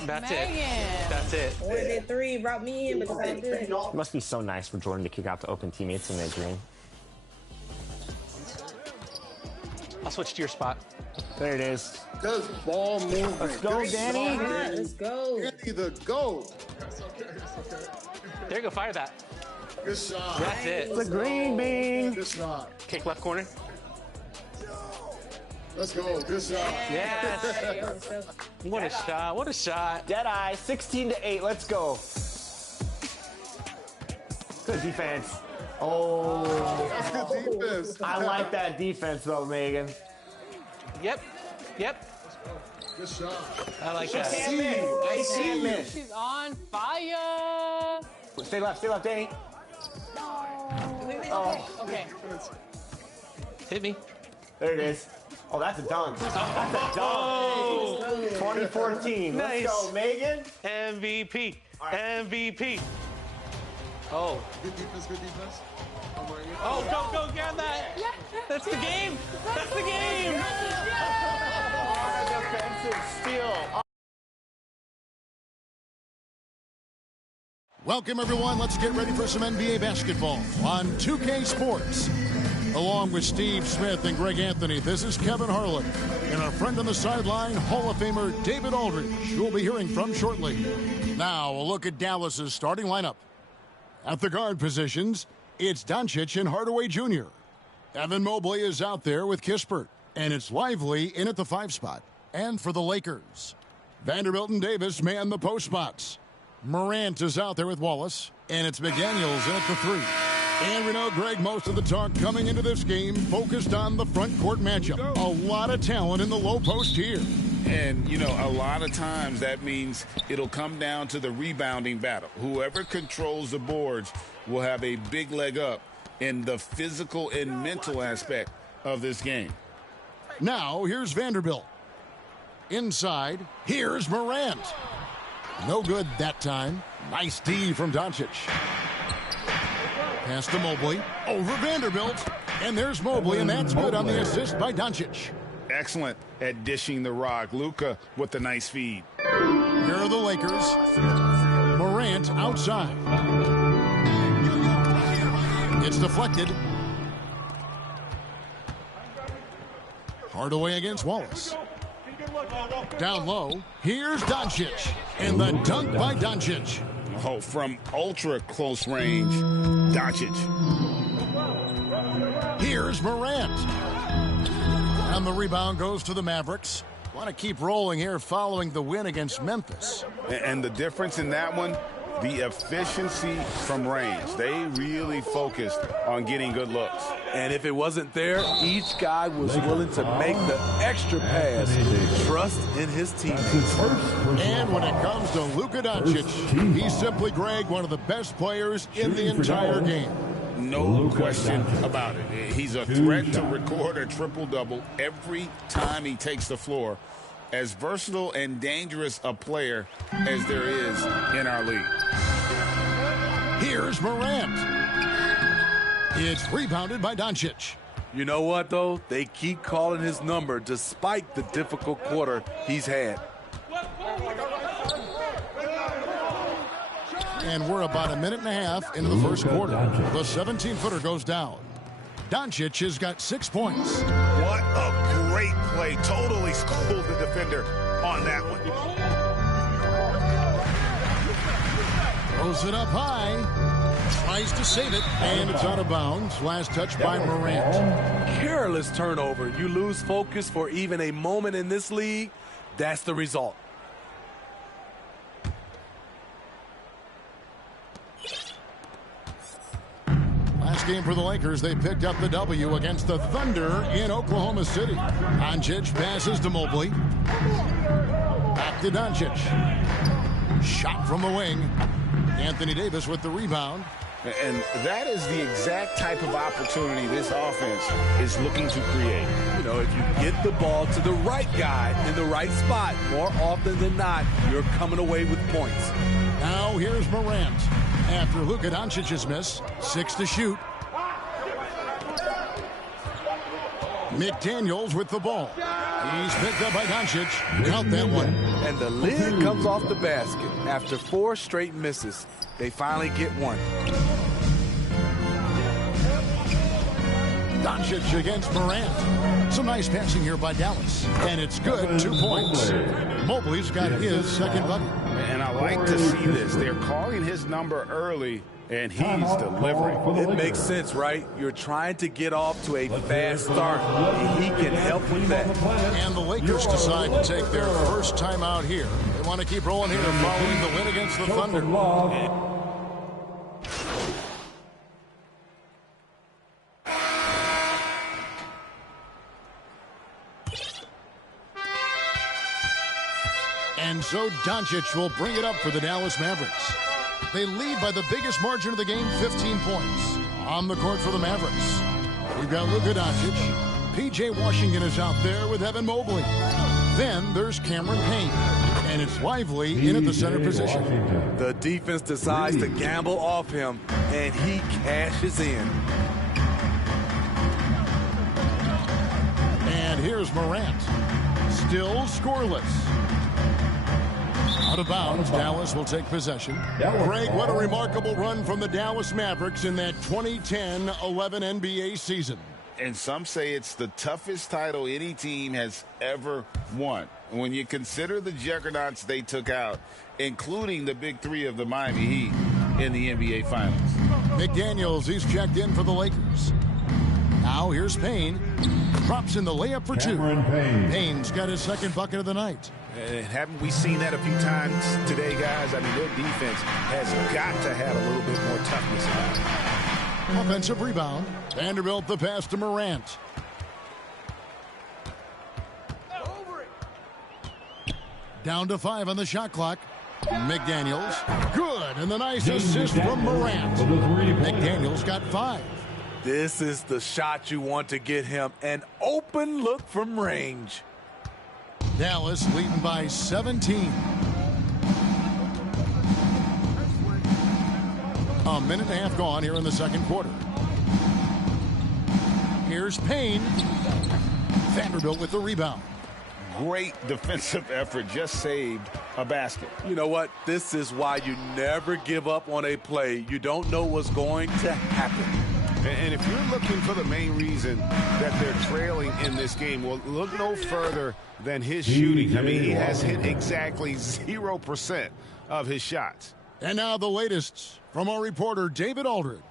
That's Megan. it. That's it. Ordered it 3, brought me in, but it's all good. It must be so nice for Jordan to kick out to open teammates in their dream. I'll switch to your spot. There it is. Does ball movement. Let's go, Danny. Let's go. Danny the GOAT. There you go. Fire that. Good shot. That's it. The green bean. Good shot. Kick left corner. Let's go. Good shot. Yes. What a shot. What a shot. Deadeye, 16-8. Let's go. Good defense. Oh. That's good defense. I like that defense, though, Megan. Yep. Good shot. I like that. I can't miss. She's on fire. Stay left, Danny. Oh. Okay. Hit me. There it is. Oh, that's a dunk. That's a dunk. 2014. Nice. Let's go, Megan. MVP. Right. MVP. Oh. Good defense. Oh, go, grab that. That's the game. That's the game. Defensive steal. Welcome, everyone. Let's get ready for some NBA basketball on 2K Sports. Along with Steve Smith and Greg Anthony, this is Kevin Harlan and our friend on the sideline, Hall of Famer David Aldridge, who we'll be hearing from shortly. Now, a look at Dallas's starting lineup. At the guard positions, it's Doncic and Hardaway Jr. Evan Mobley is out there with Kispert, and it's Lively in at the 5 spot. And for the Lakers, Vanderbilt and Davis man the post spots. Morant is out there with Wallace, and it's McDaniels in at the 3. And we know, Greg, most of the talk coming into this game focused on the front court matchup. A lot of talent in the low post here. And, you know, a lot of times that means it'll come down to the rebounding battle. Whoever controls the boards will have a big leg up in the physical and mental aspect of this game. Now, here's Vanderbilt. Inside, here's Morant. No good that time. Nice D from Doncic. Pass to Mobley. Over Vanderbilt. And there's Mobley, and that's good on the assist by Doncic. Excellent at dishing the rock. Luka with the nice feed. Here are the Lakers. Morant outside. It's deflected. Hardaway against Wallace. Down low, here's Doncic. And the dunk by Doncic. Oh, from ultra close range, Doncic. Here's Morant. And the rebound goes to the Mavericks. Want to keep rolling here following the win against Memphis. And the difference in that one, the efficiency from range. They really focused on getting good looks. And if it wasn't there, each guy was willing to make the extra pass. Trust in his teammates. And when it comes to Luka Doncic, he's simply, Greg, one of the best players in the entire game. No question about it. He's a threat to record a triple-double every time he takes the floor. As versatile and dangerous a player as there is in our league. Here's Morant. It's rebounded by Doncic. You know what, though? They keep calling his number despite the difficult quarter he's had. And we're about a minute and a half into the first quarter. The 17-footer goes down. Doncic has got 6 points. What a great play. Totally schooled the defender on that one. Throws it up high. Tries to save it. And it's out of bounds. Last touch by Morant. Careless turnover. You lose focus for even a moment in this league. That's the result. Last game for the Lakers, they picked up the W against the Thunder in Oklahoma City. Doncic passes to Mobley. Back to Doncic. Shot from the wing. Anthony Davis with the rebound. And that is the exact type of opportunity this offense is looking to create. You know, if you get the ball to the right guy in the right spot, more often than not, you're coming away with points. Now here's Morant. After Luka Doncic's miss, 6 to shoot. McDaniels with the ball. He's picked up by Doncic. Count that one. And the lid comes off the basket. After 4 straight misses, they finally get one. Doncic against Morant. Some nice passing here by Dallas. And it's good. 2 points. Mobley's got his second bucket. And I like to see this. They're calling his number early, and he's delivering. It makes sense, right? You're trying to get off to a fast start, and he can help with that. And the Lakers decide to take their first time out here. They want to keep rolling here following the win against the Thunder. And so Doncic will bring it up for the Dallas Mavericks. They lead by the biggest margin of the game, 15 points. On the court for the Mavericks, we've got Luka Doncic. P.J. Washington is out there with Evan Mobley. Then there's Cameron Payne. And it's Lively in at the center position. The defense decides to gamble off him, and he cashes in. And here's Morant. Still scoreless. Out of bounds, Dallas will take possession. Greg, what a remarkable run from the Dallas Mavericks in that 2010-11 NBA season. And some say it's the toughest title any team has ever won. When you consider the juggernauts they took out, including the big three of the Miami Heat in the NBA Finals. McDaniels, he's checked in for the Lakers. Now here's Payne. Drops in the layup for 2. Payne's got his second bucket of the night. And haven't we seen that a few times today, guys? I mean, their defense has got to have a little bit more toughness about it. Offensive rebound. Vanderbilt the pass to Morant. Down to 5 on the shot clock. McDaniels. Good. And the nice assist from Morant. McDaniels got 5. This is the shot you want to get him. An open look from range. Dallas leading by 17. A minute and a half gone here in the second quarter. Here's Payne. Vanderbilt with the rebound. Great defensive effort, just saved a basket. You know what? This is why you never give up on a play. You don't know what's going to happen. And if you're looking for the main reason that they're trailing in this game, well, look no further than his shooting. I mean, he has hit exactly 0% of his shots. And now the latest from our reporter, David Aldridge.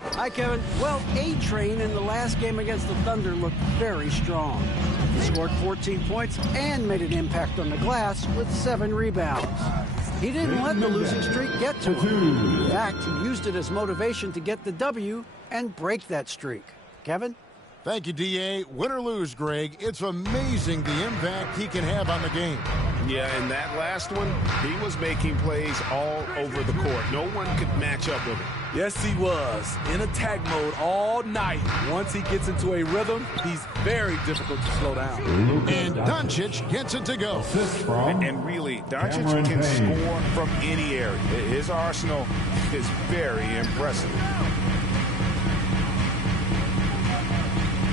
Hi, Kevin. Well, A-Train in the last game against the Thunder looked very strong. He scored 14 points and made an impact on the glass with 7 rebounds. He didn't let the losing streak get to him. In fact, he used it as motivation to get the W and break that streak. Kevin? Thank you, D.A. Win or lose, Greg, it's amazing the impact he can have on the game. Yeah, and that last one, he was making plays all over the court. No one could match up with him. Yes, he was. In attack mode all night. Once he gets into a rhythm, he's very difficult to slow down. And Doncic gets it to go. And really, Doncic can score from any area. His arsenal is very impressive.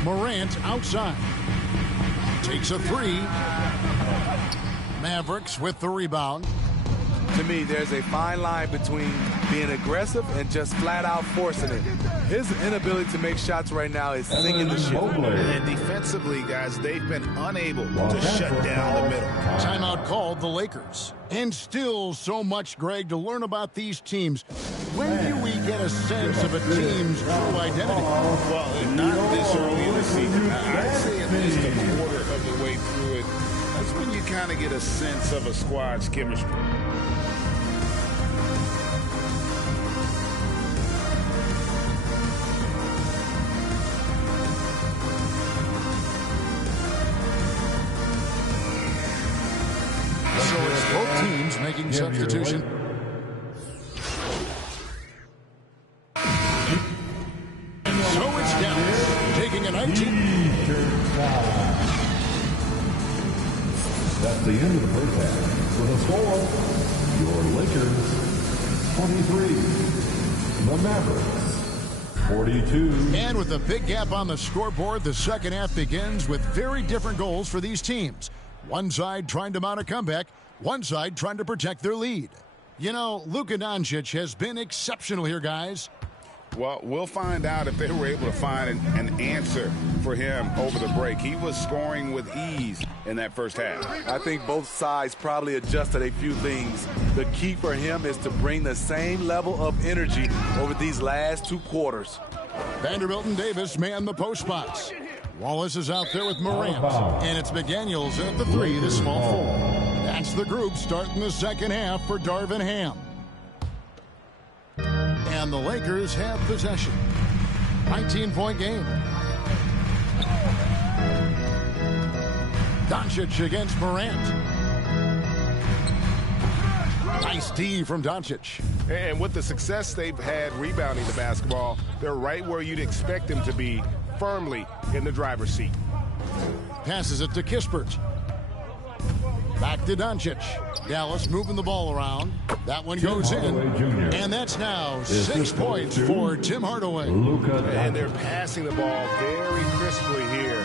Morant outside. Takes a 3. Mavericks with the rebound. To me, there's a fine line between being aggressive and just flat out forcing it. His inability to make shots right now is sinking the ship. And defensively, guys, they've been unable to shut down the middle. Timeout called the Lakers. And still so much, Greg, to learn about these teams. When do we get a sense of a team's true identity? Well, not this early in the season. I'd say at least a quarter of the way through it. That's when you kind of get a sense of a squad's chemistry. So it's both teams making substitution. And so it's Dallas taking a 19. That's the end of the first half. With a score, your Lakers 23, the Mavericks 42. And with a big gap on the scoreboard, the second half begins with very different goals for these teams. One side trying to mount a comeback, one side trying to protect their lead. You know, Luka Doncic has been exceptional here, guys. Well, we'll find out if they were able to find an answer for him over the break. He was scoring with ease in that first half. I think both sides probably adjusted a few things. The key for him is to bring the same level of energy over these last 2 quarters. Vanderbilt and Davis man the post spots. Wallace is out there with Morant. And it's McDaniels at the 3, the small forward. That's the group starting the second half for Darvin Ham. And the Lakers have possession. 19-point game. Doncic against Morant. Nice D from Doncic. And with the success they've had rebounding the basketball, they're right where you'd expect them to be, firmly in the driver's seat. Passes it to Kispert. Back to Doncic. Dallas moving the ball around. That one goes in. And that's now 6 points for Tim Hardaway. And they're passing the ball very crisply here.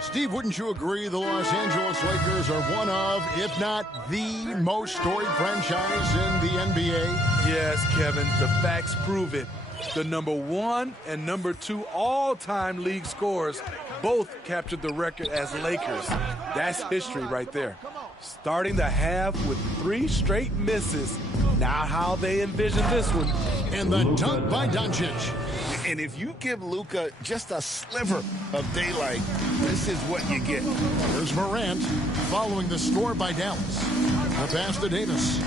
Steve, wouldn't you agree the Los Angeles Lakers are one of, if not the most storied franchise in the NBA? Yes, Kevin, the facts prove it. The number 1 and number 2 all-time league scorers both captured the record as Lakers. That's history right there. Starting the half with 3 straight misses. Now how they envision this one. And the dunk by Doncic. And if you give Luka just a sliver of daylight, this is what you get. There's Morant following the score by Dallas. The pass to Davis.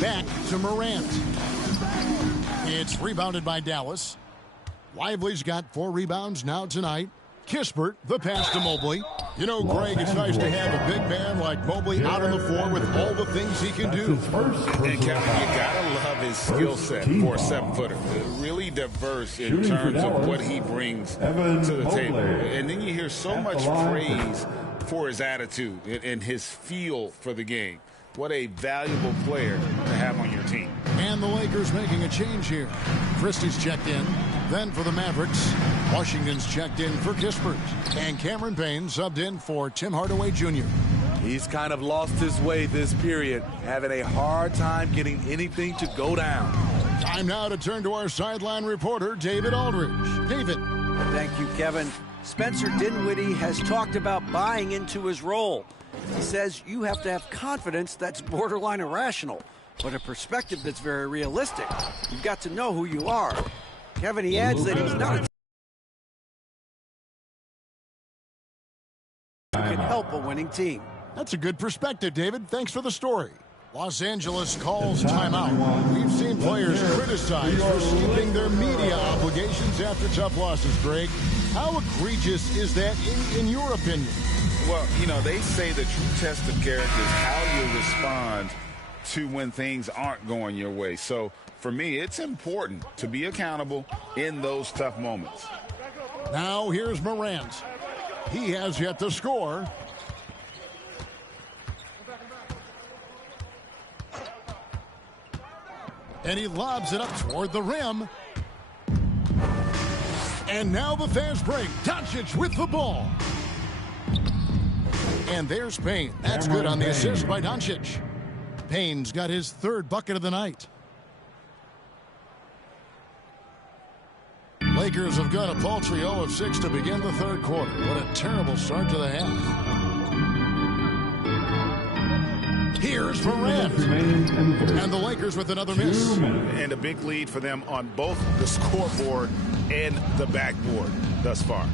Back to Morant. It's rebounded by Dallas. Lively's got 4 rebounds now tonight. Kispert, the pass to Mobley. You know, Greg, it's nice to have a big man like Mobley out on the floor with all the things he can do. And Kevin, you gotta love his skill set for a 7-footer. Really diverse in terms of what he brings to the table. And then you hear so much praise for his attitude and his feel for the game. What a valuable player to have on your team. And the Lakers making a change here. Christie's checked in. Then for the Mavericks, Washington's checked in for Kispert. And Cameron Payne subbed in for Tim Hardaway Jr. He's kind of lost his way this period, having a hard time getting anything to go down. Time now to turn to our sideline reporter, David Aldridge. David. Thank you, Kevin. Spencer Dinwiddie has talked about buying into his role. He says you have to have confidence that's borderline irrational, but a perspective that's very realistic. You've got to know who you are. Kevin, he adds that he's not who can help a winning team. That's a good perspective, David. Thanks for the story. Los Angeles calls timeout. We've seen players criticized for skipping their media obligations after tough losses, Greg. How egregious is that in your opinion? Well, you know, they say the true test of character is how you respond to when things aren't going your way. So, for me, it's important to be accountable in those tough moments. Now, here's Morant. He has yet to score. And he lobs it up toward the rim. And now the fast break. Doncic with the ball. And there's Payne. That's good on the assist by Doncic. Payne's got his 3rd bucket of the night. Lakers have got a paltry 0 of 6 to begin the 3rd quarter. What a terrible start to the half. Here's Morant. And the Lakers with another miss. And a big lead for them on both the scoreboard and the backboard thus far.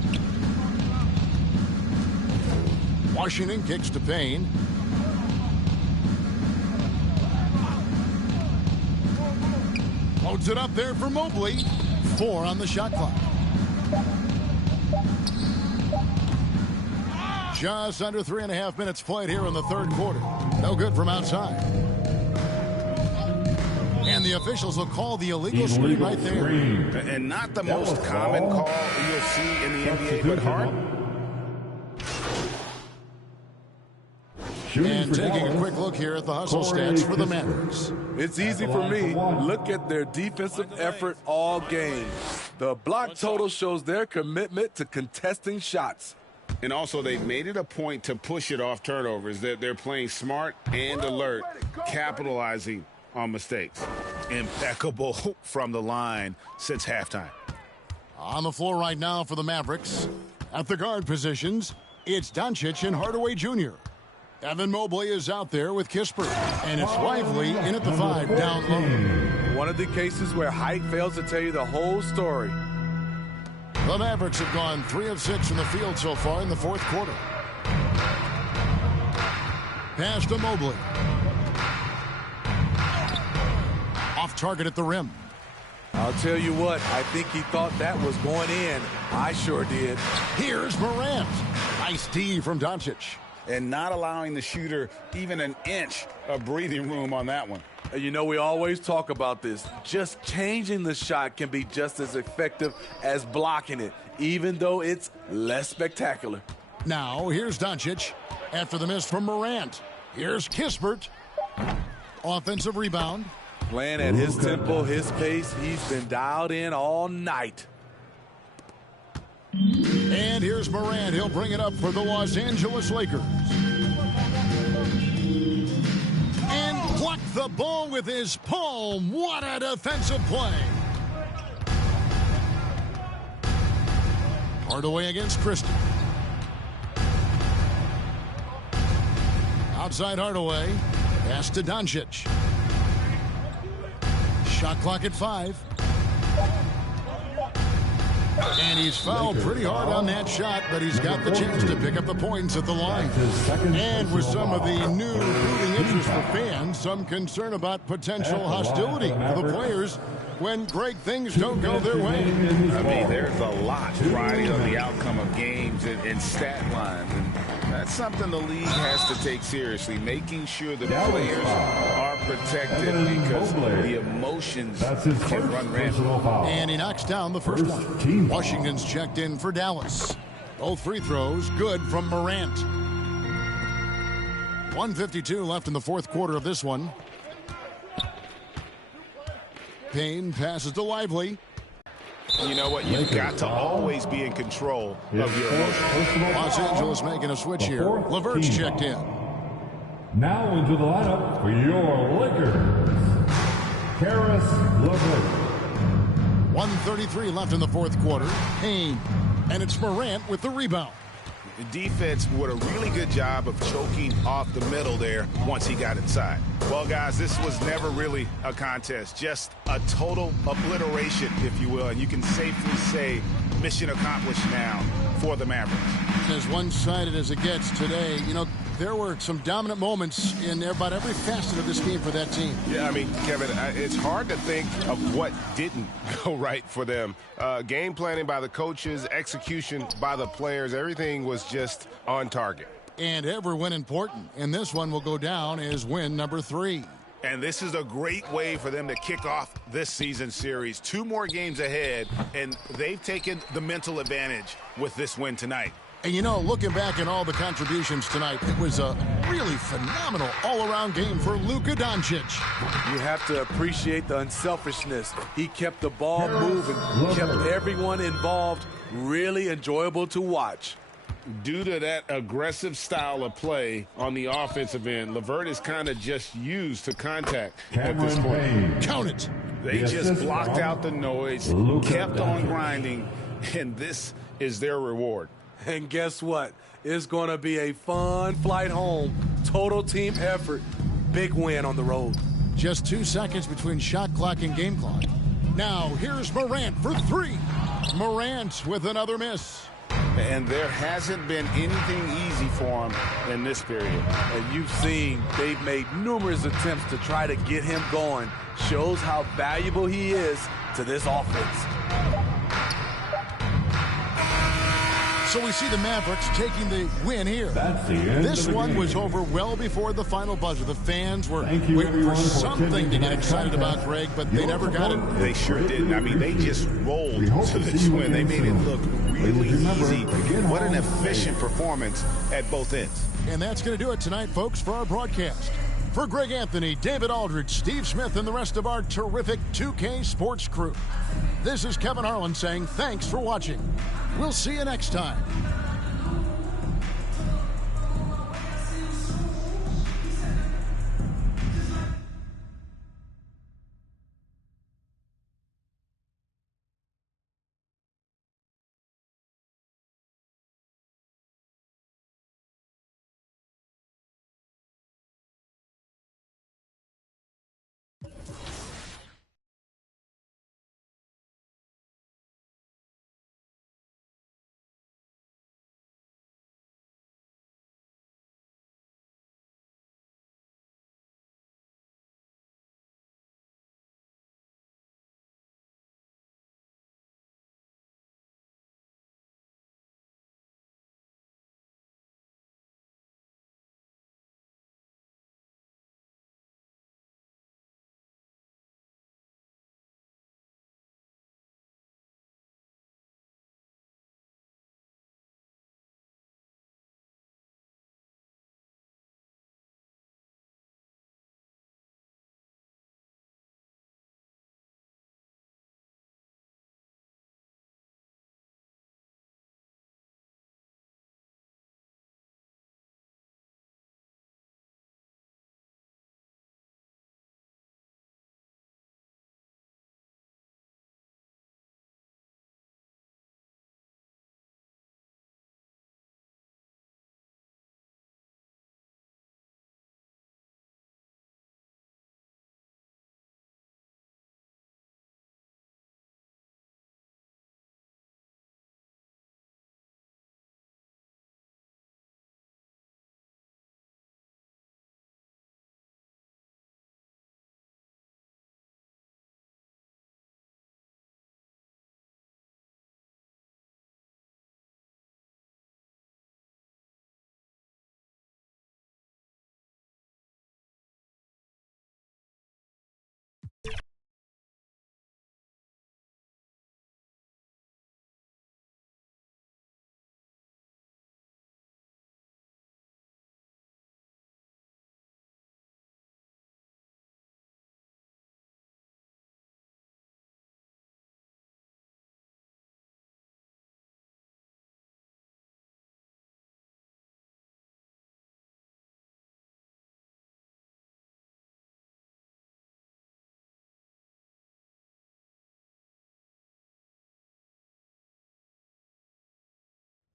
Washington kicks to Payne. Loads it up there for Mobley. 4 on the shot clock. Just under 3.5 minutes played here in the 3rd quarter. No good from outside. And the officials will call the illegal screen right there. And not the most common call you'll see in the NBA, but hard. And taking a quick look here at the hustle stats for the Mavericks. It's easy for me. Look at their defensive effort all game. The block total shows their commitment to contesting shots. And also, they made it a point to push it off turnovers. They're playing smart and alert, capitalizing on mistakes. Impeccable from the line since halftime. On the floor right now for the Mavericks. At the guard positions, it's Doncic and Hardaway Jr. Evan Mobley is out there with Kispert. And it's Lively in at the 5 down low. One of the cases where height fails to tell you the whole story. The Mavericks have gone 3 of 6 from the field so far in the fourth quarter. Pass to Mobley. Off target at the rim. I'll tell you what, I think he thought that was going in. I sure did. Here's Morant. Nice D from Doncic. And not allowing the shooter even an inch of breathing room on that one. You know, we always talk about this. Just changing the shot can be just as effective as blocking it, even though it's less spectacular. Now, here's Doncic. After the miss from Morant. Here's Kispert. Offensive rebound. Playing at his tempo, his pace. He's been dialed in all night. And here's Morant. He'll bring it up for the Los Angeles Lakers. And pluck the ball with his palm. What a defensive play. Hardaway against Christie. Outside Hardaway. Pass to Doncic. Shot clock at 5. And he's fouled pretty hard on that shot, but he's got the chance to pick up the points at the line. And with some of the new rooting interest for fans, some concern about potential hostility for the players when great things don't go their way. I mean, there's a lot riding on the outcome of games and stat lines. And that's something the league has to take seriously, making sure the players are protected because the emotions can run rampant. And he knocks down the first one. Washington's checked in for Dallas. Both free throws good from Morant. 1:52 left in the fourth quarter of this one. Payne passes to Lively. You know what? You've got to always be in control of your emotions. Los Angeles making a switch here. LeVert's checked in. Now into the lineup for your Lakers, Caris LeVert. 1:33 left in the fourth quarter. Payne. And it's Morant with the rebound. The defense did a really good job of choking off the middle there once he got inside. Well, guys, this was never really a contest, just a total obliteration, if you will. And you can safely say mission accomplished now for the Mavericks. As one-sided as it gets today, you know, there were some dominant moments in about every facet of this game for that team. Yeah, I mean, Kevin, it's hard to think of what didn't go right for them. Game planning by the coaches, execution by the players, everything was just on target. And every win important. And this one will go down as win number 3. And this is a great way for them to kick off this season series. 2 more games ahead, and they've taken the mental advantage with this win tonight. And, you know, looking back at all the contributions tonight, it was a really phenomenal all-around game for Luka Doncic. You have to appreciate the unselfishness. He kept the ball moving, kept everyone involved, really enjoyable to watch. Due to that aggressive style of play on the offensive end, LeVert is kind of just used to contact at this point. Count it. They just blocked out the noise, kept on grinding, and this is their reward. And guess what? It's going to be a fun flight home. Total team effort. Big win on the road. Just 2 seconds between shot clock and game clock. Now, here's Morant for 3. Morant with another miss. And there hasn't been anything easy for him in this period. And you've seen they've made numerous attempts to try to get him going. Shows how valuable he is to this offense. So we see the Mavericks taking the win here. This one was over well before the final buzzer. The fans were waiting for something to get excited about, Greg, but they never got it. They sure didn't. I mean, they just rolled to this win. They made it look really easy. What an efficient performance at both ends. And that's going to do it tonight, folks, for our broadcast. For Greg Anthony, David Aldridge, Steve Smith, and the rest of our terrific 2K Sports crew, this is Kevin Harlan saying thanks for watching. We'll see you next time.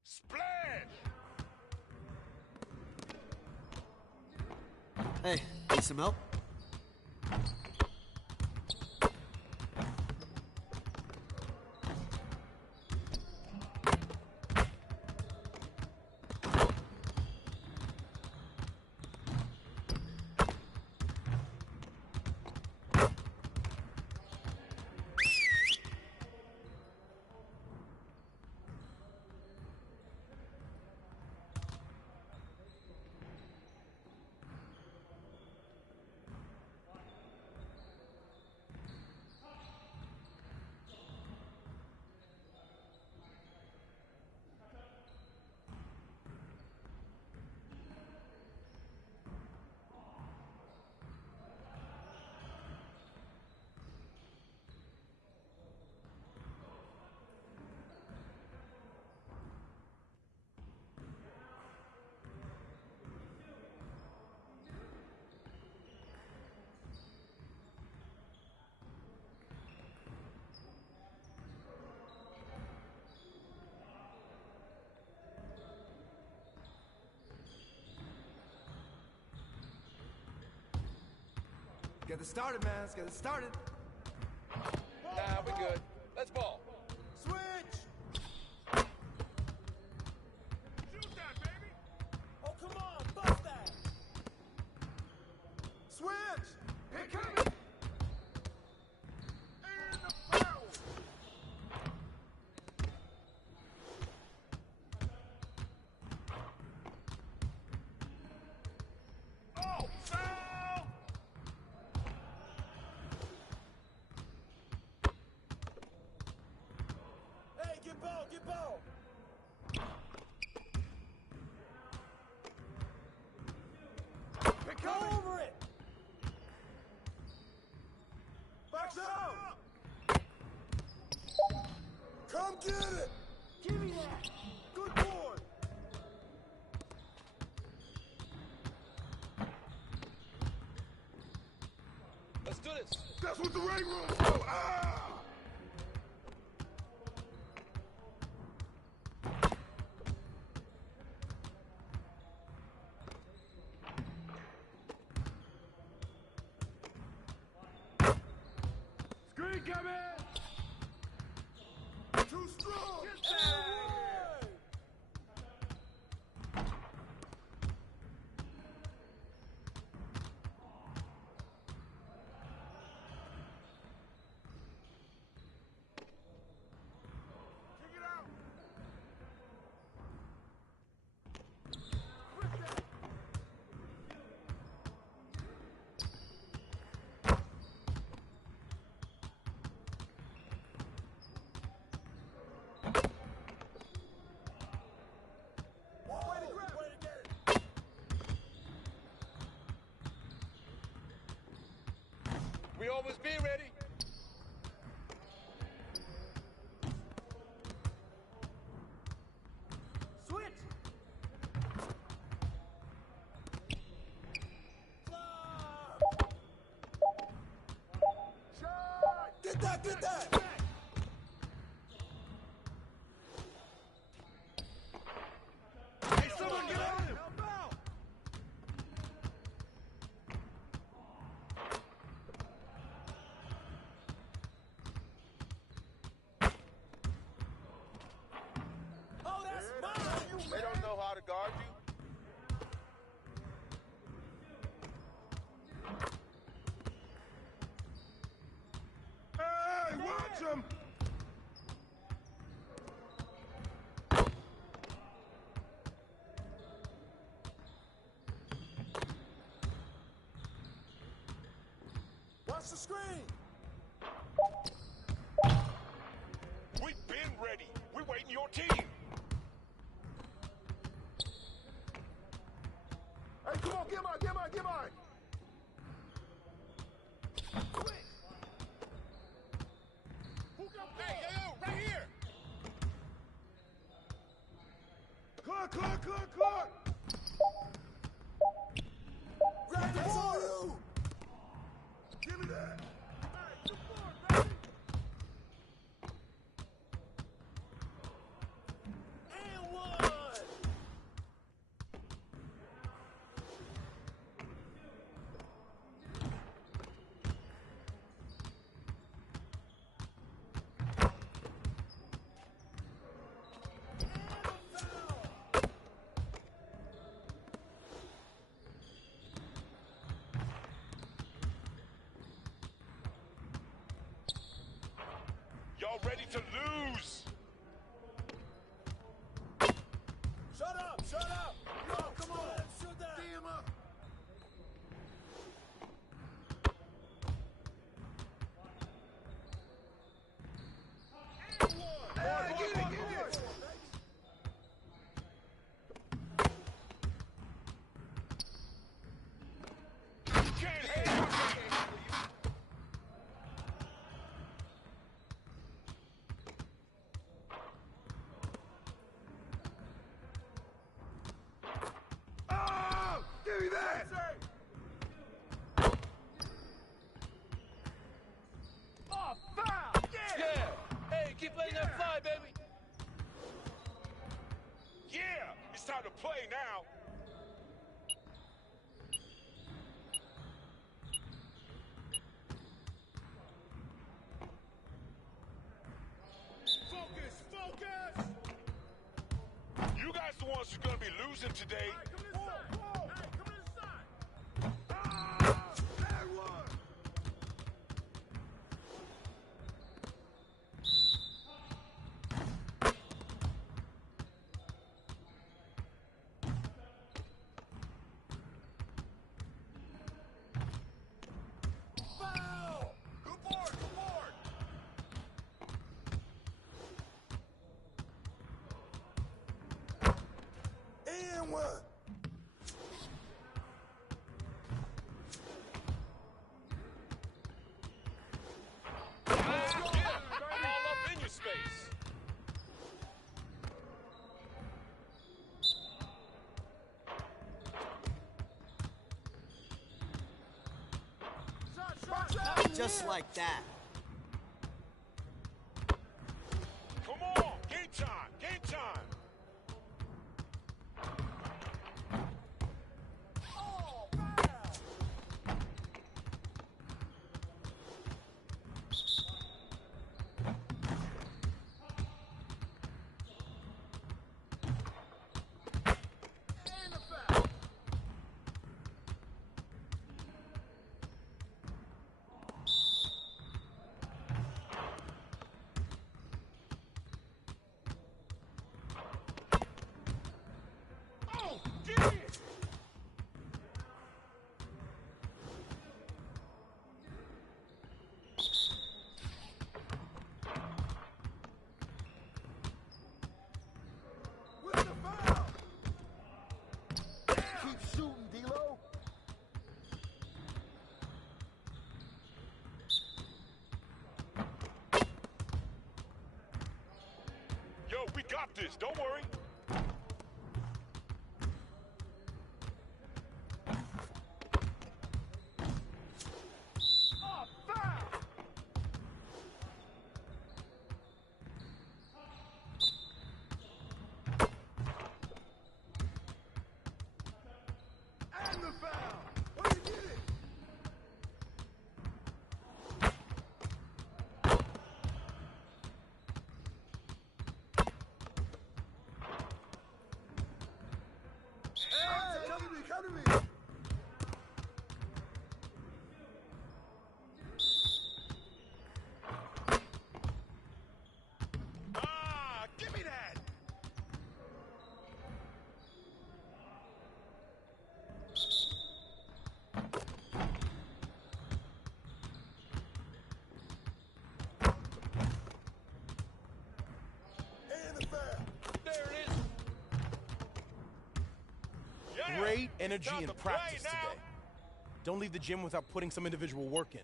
Splash! Hey, need some help? Get it started, man. Let's get it started. Nah, we good. Let's ball. Switch! Shoot that, baby! Oh, come on, bust that! Switch! Here comes! And the foul! Oh, foul! this. That's what the ring room's for. Ah! Screen coming! Too strong! Get back! Kick it out! We always be ready. Switch! Shot! Get that, get that! Hey, someone get on him! Oh, that's mine! They don't know how to guard you. Hey, watch him! Watch the screen! We've been ready. We're waiting your team. Hey, come on, get mine, get mine, get mine! Hey, yo, right here. Clark, Clark, Clark, Clark! Grab the ball! Give me that! And one! Y'all ready to lose? Shut up! Shut up! Yo, come on! Shoot that! Tee him up! Hey, get it, get it! You can't handle it. Oh! Give me that! Oh, foul! Yeah. Hey, keep letting that fly, baby. Yeah. It's time to play now. Focus, focus! You guys the ones who's gonna be losing today. And one! All up in your space. Shot, shot, shot! Just like that. Come on, game time, game time. Yo, we got this. Don't worry. And the foul. Where you get it? Hey, come to me, come to me. Ah, give me that. And the foul. There it is. Yeah, Great energy time in to practice play now. today. Don't leave the gym without putting some individual work in.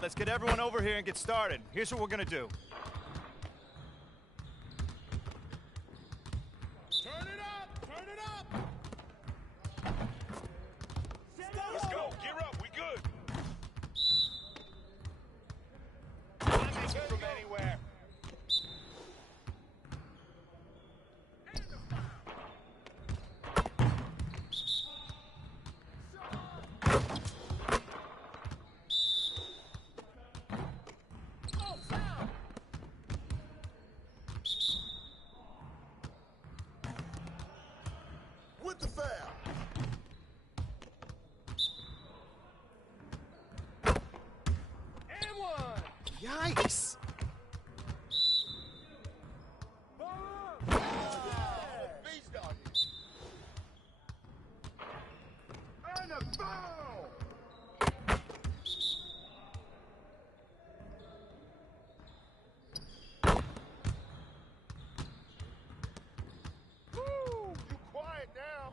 Let's get everyone over here and get started. Here's what we're gonna do. Turn it up, turn it up. Let's go, gear up, we good. Not make it from anywhere. With the foul. And one. Yikes! Beast dog. And a foul. Woo, you quiet now.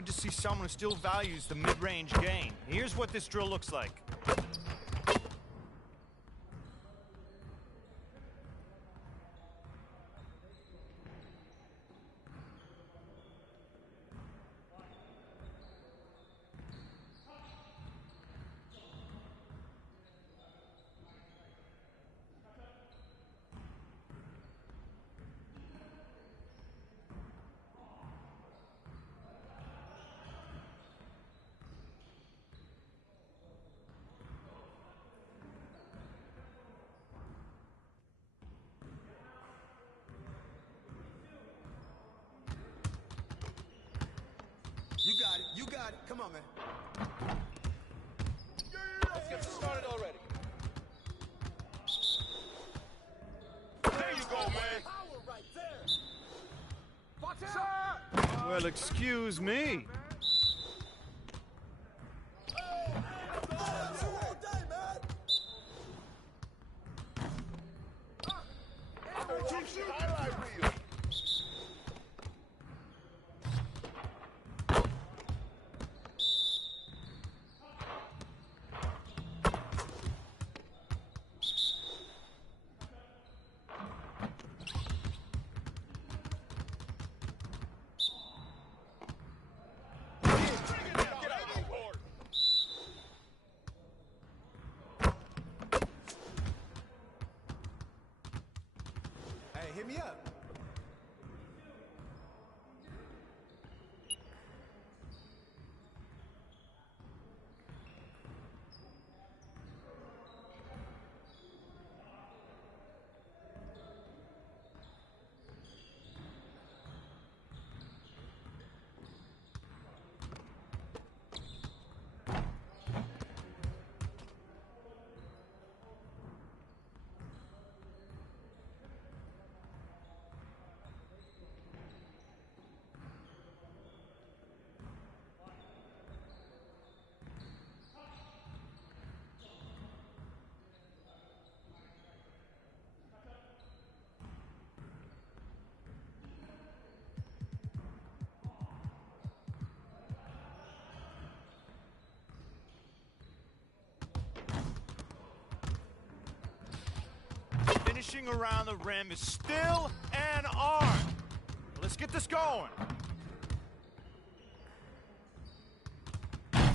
good to see someone who still values the mid-range game. Here's what this drill looks like. You got it. You got it. Come on, man. Let's get this started already. There you go, man. Power right there. Watch out. Well, excuse me. Highlight reel. Hey, hit me up. Finishing around the rim is still an art. Let's get this going. Get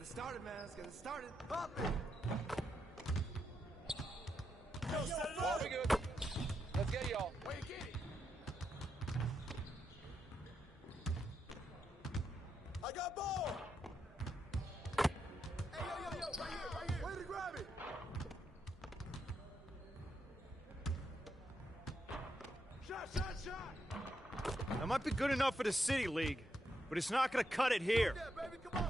it started, man. Let's get it started. Up it. Yo, set it up. We good. Let's get y'all. Where you get it? I got ball. Hey, yo. Right here. Way to grab it. Shot. That might be good enough for the City League, but it's not going to cut it here. Yeah, baby, come on.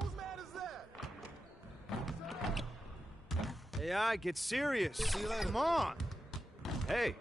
Whose man is that? AI, get serious. Come on. Hey.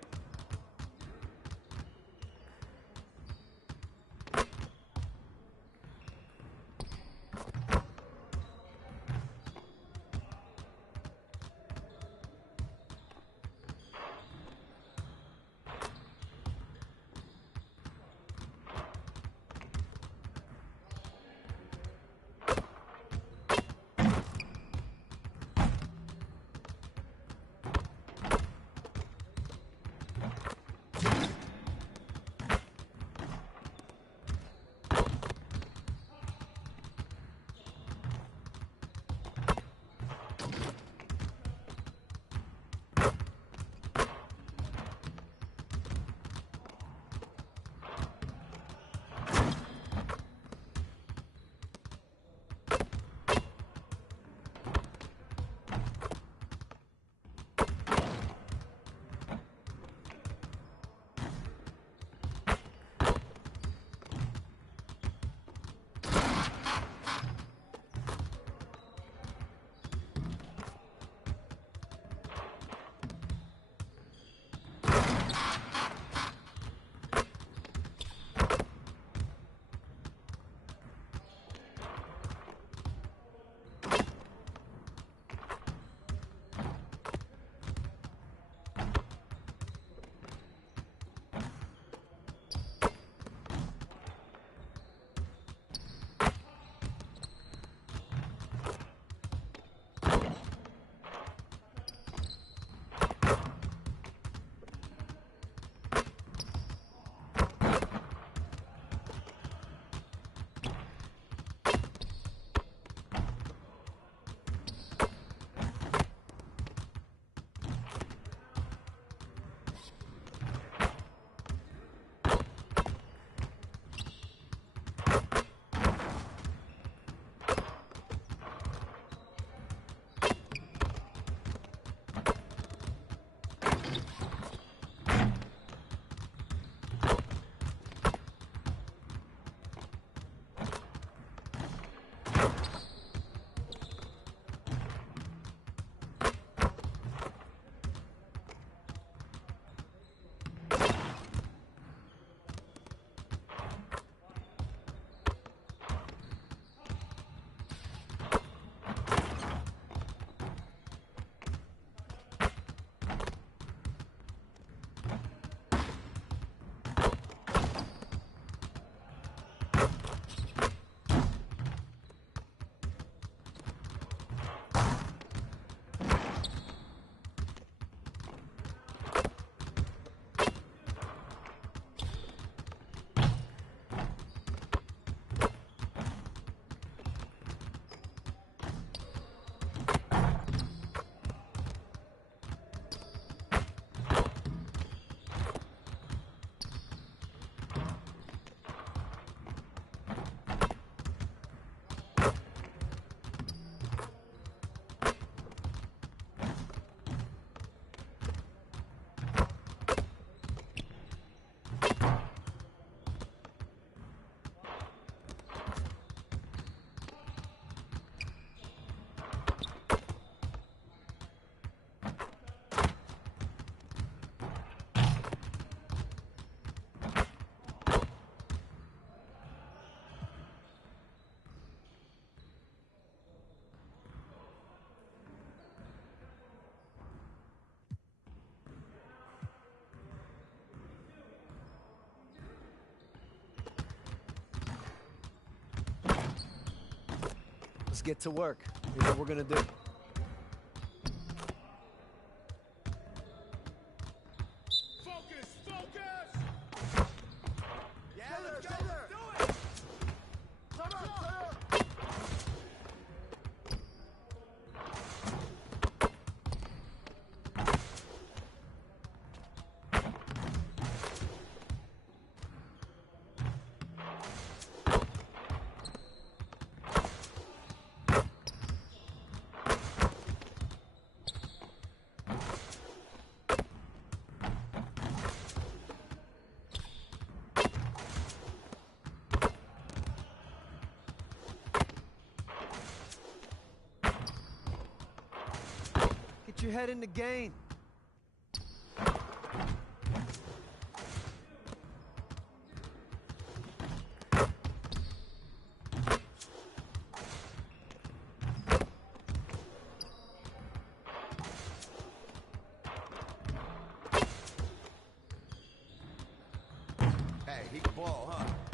Let's get to work. Here's what we're going to do. Get your head in the game. Hey, he can ball, huh?